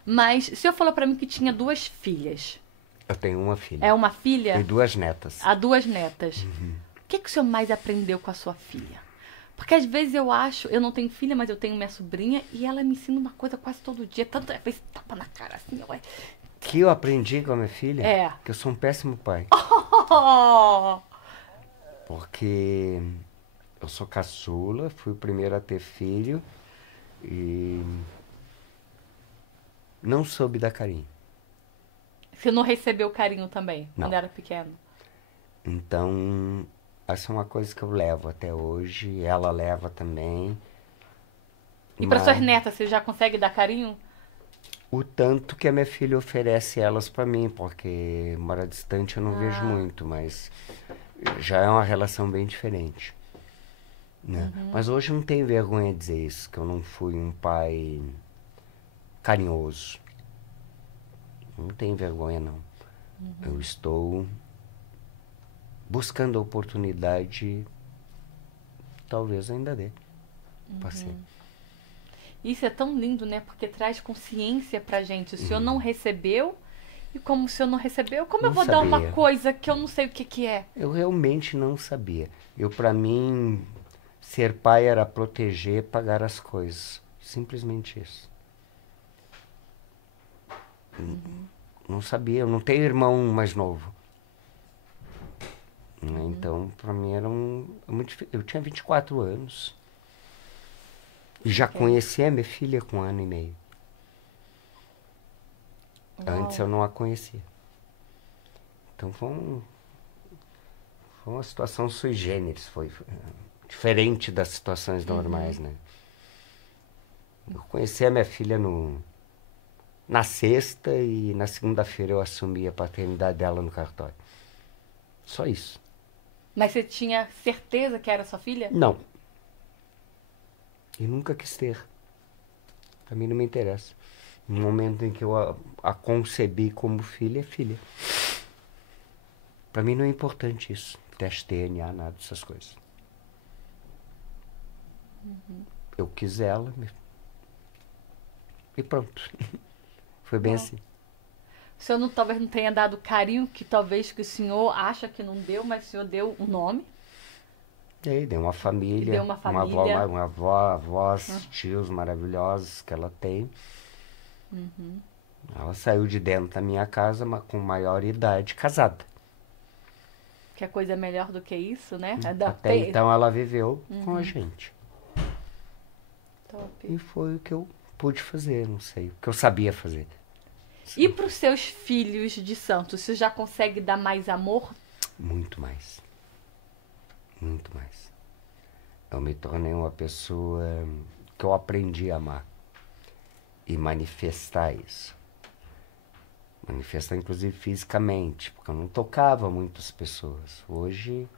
Mas o senhor falou para mim que tinha 2 filhas. Eu tenho uma filha. É uma filha? E 2 netas. Há 2 netas. O que o senhor mais aprendeu com a sua filha? Porque às vezes eu não tenho filha, mas eu tenho minha sobrinha e ela me ensina uma coisa quase todo dia. Tanta vez tapa na cara assim. Que eu aprendi com a minha filha? É. Que eu sou um péssimo pai. Porque eu sou caçula, fui o primeiro a ter filho e não soube dar carinho. Você não recebeu carinho também, Não. quando era pequeno? Então, essa é uma coisa que eu levo até hoje, ela leva também. E para Mas suas netas, você já consegue dar carinho? o tanto que a minha filha oferece elas para mim, porque mora distante eu não vejo muito, mas já é uma relação bem diferente. Né? Mas hoje eu não tenho vergonha de dizer isso, que eu não fui um pai carinhoso. Não tenho vergonha, não. Eu estou buscando a oportunidade, talvez ainda dê. Passei. Isso é tão lindo, né? Porque traz consciência pra gente. O senhor não recebeu, e como o senhor não recebeu, como eu Não vou dar uma sabia. coisa que eu não sei o que é? Eu realmente não sabia. Para mim, ser pai era proteger, pagar as coisas. Simplesmente isso. Não sabia. Eu não tenho irmão mais novo. Então, para mim era muito difícil. Eu tinha 24 anos. E já conhecia minha filha com 1 ano e meio. Antes eu não a conhecia. Então foi uma situação sui generis. Foi diferente das situações normais, né? Eu conheci a minha filha na sexta e na segunda-feira eu assumi a paternidade dela no cartório. Só isso. Mas você tinha certeza que era sua filha? Não. E nunca quis ter. Para mim não me interessa. No momento em que eu a concebi como filha, é filha. Para mim não é importante isso. Teste DNA, nada dessas coisas. Eu quis ela e pronto. Foi bem assim. O senhor talvez não tenha dado o carinho que talvez que o senhor acha que não deu, mas o senhor deu um nome. Deu uma família, Deu uma família. uma avó, avós, tios maravilhosos que ela tem. Ela saiu de dentro da minha casa com maior idade, casada. Que é coisa melhor do que isso, né? Até então ela viveu com a gente. Top. E foi o que eu pude fazer, não sei, o que eu sabia fazer. E para os seus filhos de santo, você já consegue dar mais amor? Muito mais. Muito mais. Eu me tornei uma pessoa que eu aprendi a amar. E manifestar isso. Manifestar, inclusive, fisicamente. Porque eu não tocava muitas pessoas. Hoje,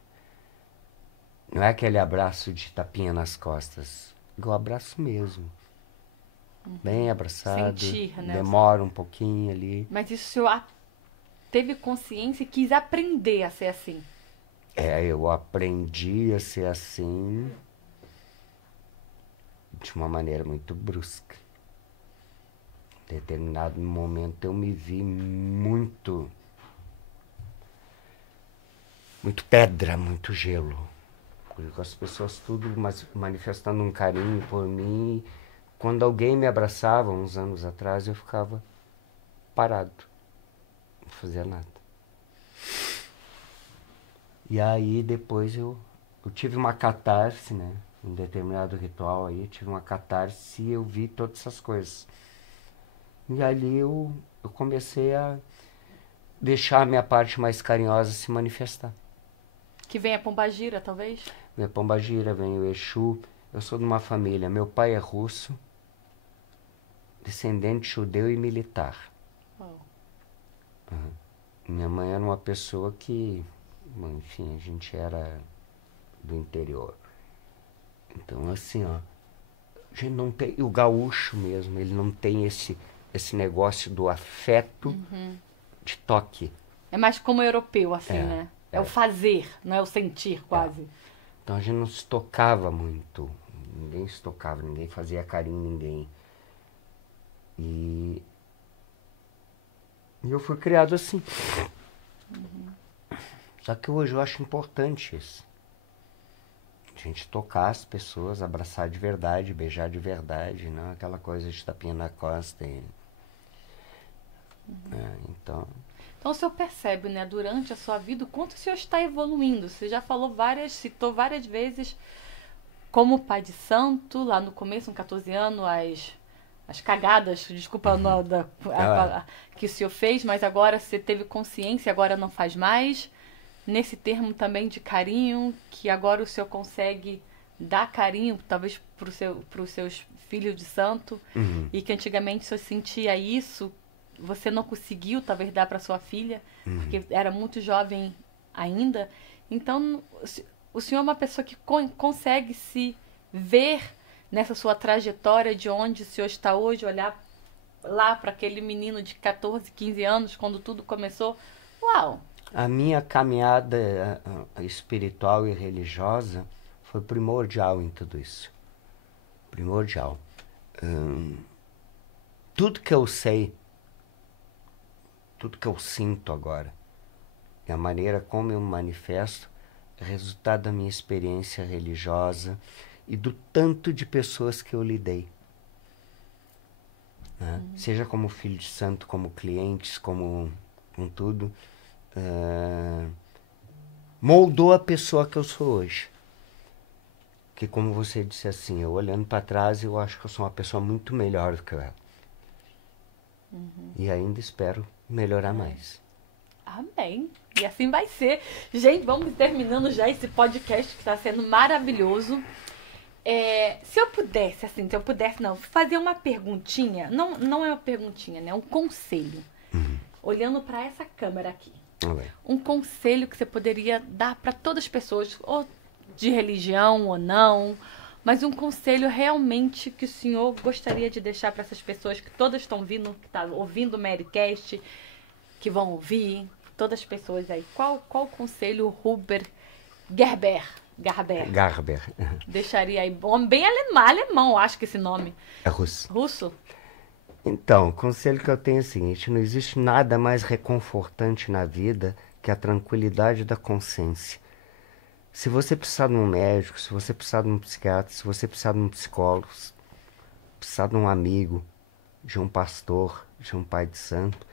não é aquele abraço de tapinha nas costas. Eu abraço mesmo. Bem abraçado. Sentir, né? Demora um pouquinho ali. Mas isso o senhor teve consciência e quis aprender a ser assim. Eu aprendi a ser assim de uma maneira muito brusca. Em determinado momento eu me vi muito pedra, muito gelo. Com as pessoas tudo manifestando um carinho por mim. Quando alguém me abraçava, uns anos atrás, eu ficava parado. Não fazia nada. E aí depois eu tive uma catarse, né? Um determinado ritual aí, eu tive uma catarse e eu vi todas essas coisas. E ali eu comecei a deixar a minha parte mais carinhosa se manifestar. Que vem a pombagira, talvez? Vem a pombagira, vem o Exu. Eu sou de uma família, meu pai é russo, descendente judeu e militar. Minha mãe era uma pessoa que, bom, enfim, a gente era do interior. Então, assim, ó, a gente não tem, o gaúcho mesmo, ele não tem esse negócio do afeto de toque. É mais como europeu, assim, né? É o fazer, não é o sentir, quase. Então a gente não se tocava muito. Ninguém se tocava, ninguém fazia carinho em ninguém. E eu fui criado assim. Só que hoje eu acho importante isso. A gente tocar as pessoas, abraçar de verdade, beijar de verdade, não aquela coisa de tapinha na costa. Então o senhor percebe, né, durante a sua vida, o quanto o senhor está evoluindo. Você já citou várias vezes como pai de santo, lá no começo, com 14 anos, as cagadas, desculpa que o senhor fez, mas agora você teve consciência, agora não faz mais. Nesse termo também de carinho, que agora o senhor consegue dar carinho, talvez para os seus filhos de santo, e que antigamente o senhor sentia isso, você não conseguiu talvez dar para sua filha, porque era muito jovem ainda. Então, o senhor é uma pessoa que consegue se ver nessa sua trajetória de onde o senhor está hoje, olhar lá para aquele menino de 14, 15 anos, quando tudo começou. Uau! A minha caminhada espiritual e religiosa foi primordial em tudo isso. Primordial. Tudo que eu sei, tudo que eu sinto agora, e a maneira como eu me manifesto, é resultado da minha experiência religiosa e do tanto de pessoas que eu lidei. Né? Seja como filho de santo, como clientes, como com tudo. Moldou a pessoa que eu sou hoje. Que, como você disse assim, eu olhando para trás, eu acho que eu sou uma pessoa muito melhor do que eu era. E ainda espero melhorar mais. Amém. E assim vai ser. Gente, vamos terminando já esse podcast que está sendo maravilhoso. Se eu pudesse fazer uma perguntinha, não é uma perguntinha, né? Um conselho. Olhando para essa câmera aqui. Um conselho que você poderia dar para todas as pessoas, ou de religião ou não, Mas um conselho realmente que o senhor gostaria de deixar para essas pessoas que todas estão vindo, que estão ouvindo o Marycast, que vão ouvir, todas as pessoas aí. Qual conselho o Huber Gerber deixaria aí? Bem alemão, acho que esse nome. É russo. Russo? Então, o conselho que eu tenho é o seguinte: não existe nada mais reconfortante na vida que a tranquilidade da consciência. Se você precisar de um médico, se você precisar de um psiquiatra, se você precisar de um psicólogo, precisar de um amigo, de um pastor, de um pai de santo,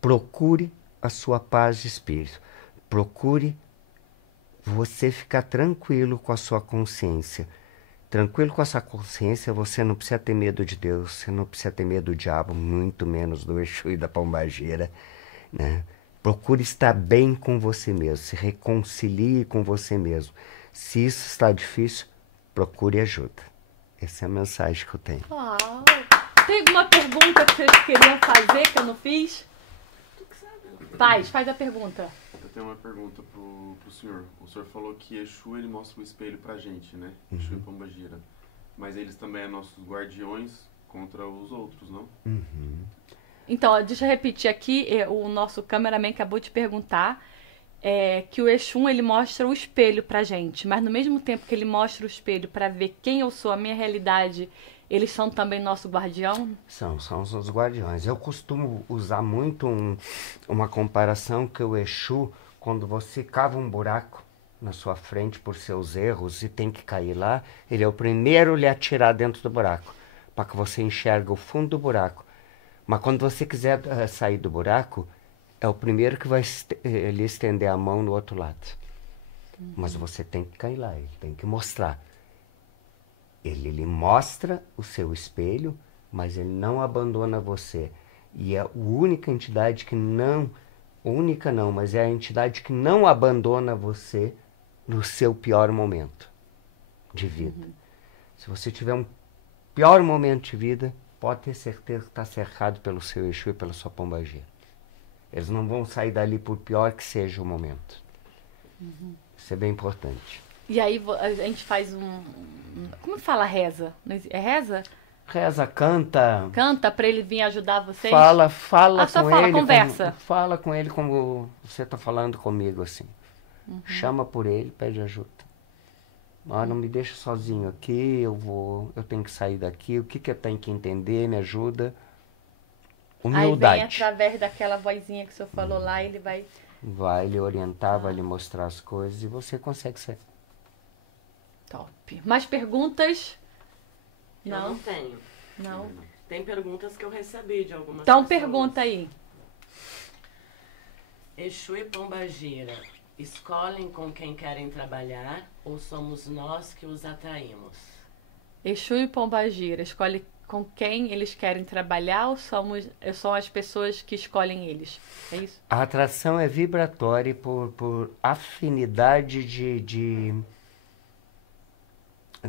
procure a sua paz de espírito. Procure você ficar tranquilo com a sua consciência. Tranquilo com essa consciência, você não precisa ter medo de Deus, você não precisa ter medo do diabo, muito menos do Exu e da pombagira, né? Procure estar bem com você mesmo, se reconcilie com você mesmo. Se isso está difícil, procure ajuda. Essa é a mensagem que eu tenho. Uau. Tem alguma pergunta que vocês queriam fazer que eu não fiz? Paz, faz a pergunta. Eu tenho uma pergunta pro senhor. O senhor falou que Exu, ele mostra o espelho pra gente, né? Exu e Pombagira. Mas eles também são nossos guardiões contra os outros, não? Então, deixa eu repetir aqui, o nosso cameraman acabou de perguntar que o Exu, ele mostra o espelho pra gente, mas no mesmo tempo que ele mostra o espelho pra ver quem eu sou, a minha realidade, eles são também nosso guardião? São os guardiões. Eu costumo usar muito uma comparação que o Exu, quando você cava um buraco na sua frente por seus erros e tem que cair lá, ele é o primeiro a lhe atirar dentro do buraco, para que você enxergue o fundo do buraco. Mas quando você quiser sair do buraco, é o primeiro que vai lhe estender a mão no outro lado. Mas você tem que cair lá, ele tem que mostrar. Ele lhe mostra o seu espelho, mas ele não abandona você. E é a única entidade que não... Única não, mas é a entidade que não abandona você no seu pior momento de vida. Se você tiver um pior momento de vida, pode ter certeza que está cercado pelo seu Exu e pela sua pombagira. Eles não vão sair dali por pior que seja o momento. Isso é bem importante. E aí a gente faz como fala reza? É reza? Reza, canta. Canta pra ele vir ajudar vocês? Fala só com fala, ele. conversa. Fala com ele como você está falando comigo, assim. Chama por ele, pede ajuda. Não me deixa sozinho aqui, eu tenho que sair daqui, o que eu tenho que entender, me ajuda. Humildade. Aí vem através daquela vozinha que o senhor falou lá, ele vai... Vai lhe orientar, vai lhe mostrar as coisas e você consegue sair. Top. Mais perguntas? Eu não tenho. Não. Tem perguntas que eu recebi de algumas Então pessoas. pergunta aí. Exu e Pombagira escolhem com quem querem trabalhar ou somos nós que os atraímos? Exu e Pombagira escolhe com quem eles querem trabalhar ou são as pessoas que escolhem eles? É isso? A atração é vibratória por afinidade de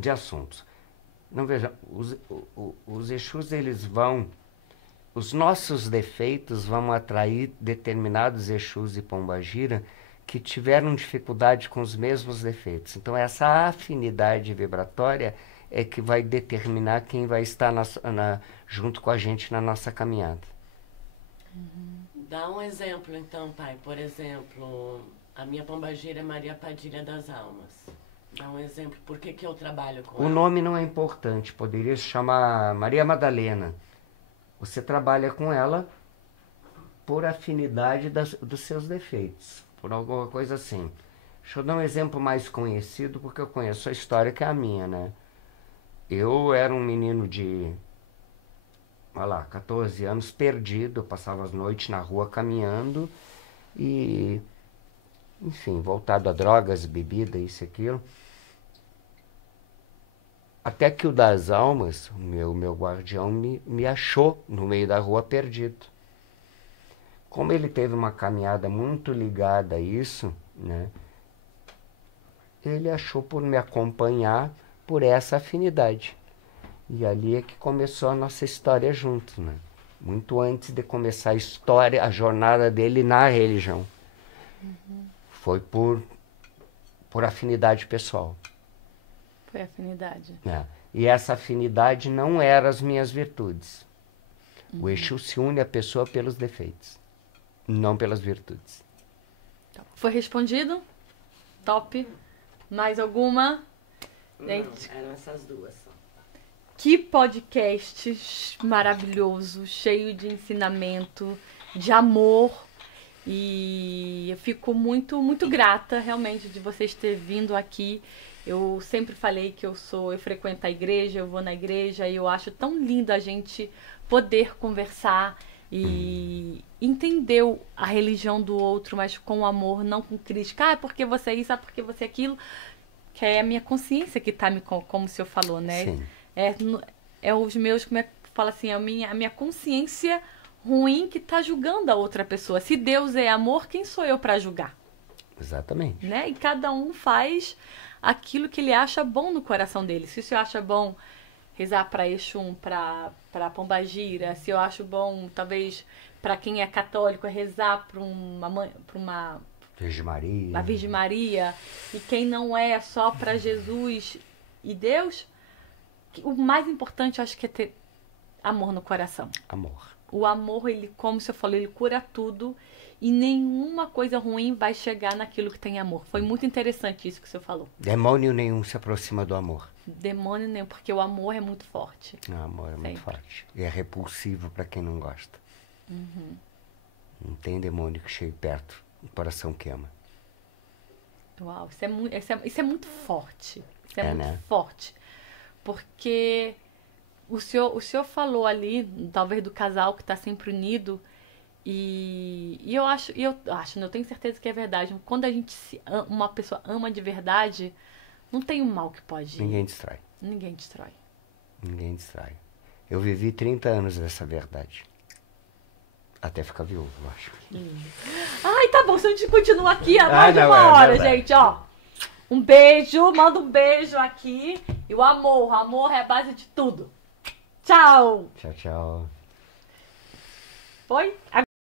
assuntos. Não, veja, os Exus, eles vão... Os nossos defeitos vão atrair determinados Exus e Pombagira que tiveram dificuldade com os mesmos defeitos. Então, essa afinidade vibratória é que vai determinar quem vai estar junto com a gente na nossa caminhada. Dá um exemplo, então, pai. Por exemplo, a minha pombagira é Maria Padilha das Almas. Dá um exemplo. Por que eu trabalho com ela? O nome não é importante. Poderia se chamar Maria Madalena. Você trabalha com ela por afinidade dos seus defeitos. Por alguma coisa assim. Deixa eu dar um exemplo mais conhecido, porque eu conheço a história que é a minha, né? Eu era um menino de, 14 anos, perdido. Eu passava as noites na rua caminhando e, enfim, voltado a drogas, bebida, isso e aquilo. Até que o das almas, o meu guardião, me achou no meio da rua perdido. Como ele teve uma caminhada muito ligada a isso, né? Ele achou por me acompanhar por essa afinidade. E ali é que começou a nossa história juntos, né? Muito antes de começar a história, a jornada dele na religião. Foi por afinidade pessoal. Foi afinidade. Né? E essa afinidade não era as minhas virtudes. O Exu se une à pessoa pelos defeitos, não pelas virtudes. Foi respondido? Top. Mais alguma? Gente, Não, eram essas duas só. que podcast maravilhoso, cheio de ensinamento, de amor. E eu fico muito, muito grata realmente de vocês terem vindo aqui. Eu sempre falei que eu frequento a igreja, eu vou na igreja e eu acho tão lindo a gente poder conversar e entender a religião do outro, mas com amor, não com crítica. Ah, porque você é isso, ah, porque você é aquilo. Que é a minha consciência que tá como o senhor falou, né? Sim. É os meus, como é que fala assim, a minha consciência ruim que tá julgando a outra pessoa. Se Deus é amor, quem sou eu para julgar? Exatamente. Né? E cada um faz aquilo que ele acha bom no coração dele. Se o senhor acha bom rezar para Exum, para Pombagira, se eu acho bom, talvez, para quem é católico, rezar para uma Virgem Maria. a Virgem Maria, e quem não é só para Jesus e Deus, o mais importante eu acho que é ter amor no coração. Amor. O amor, ele, como você falou, ele cura tudo e nenhuma coisa ruim vai chegar naquilo que tem amor. Foi muito interessante isso que você falou. Demônio nenhum se aproxima do amor. Demônio nenhum, porque o amor é muito forte. O amor é muito Sempre. forte. E é repulsivo para quem não gosta. Não tem demônio que chegue perto. O coração queima. Uau, isso é muito forte. Isso é É, muito né? forte. Porque o senhor falou ali, talvez do casal que está sempre unido, e eu acho, eu tenho certeza que é verdade. Quando a gente uma pessoa ama de verdade, não tem um mal que pode. Ninguém destrói. Ninguém destrói. Ninguém destrói. Eu vivi 30 anos dessa verdade. Até ficar viúvo, eu acho. Ai, tá bom, se a gente continua aqui há mais de não, uma é hora, verdade. gente, ó. Um beijo, manda um beijo aqui. E o amor é a base de tudo. Tchau. Tchau, tchau. Foi?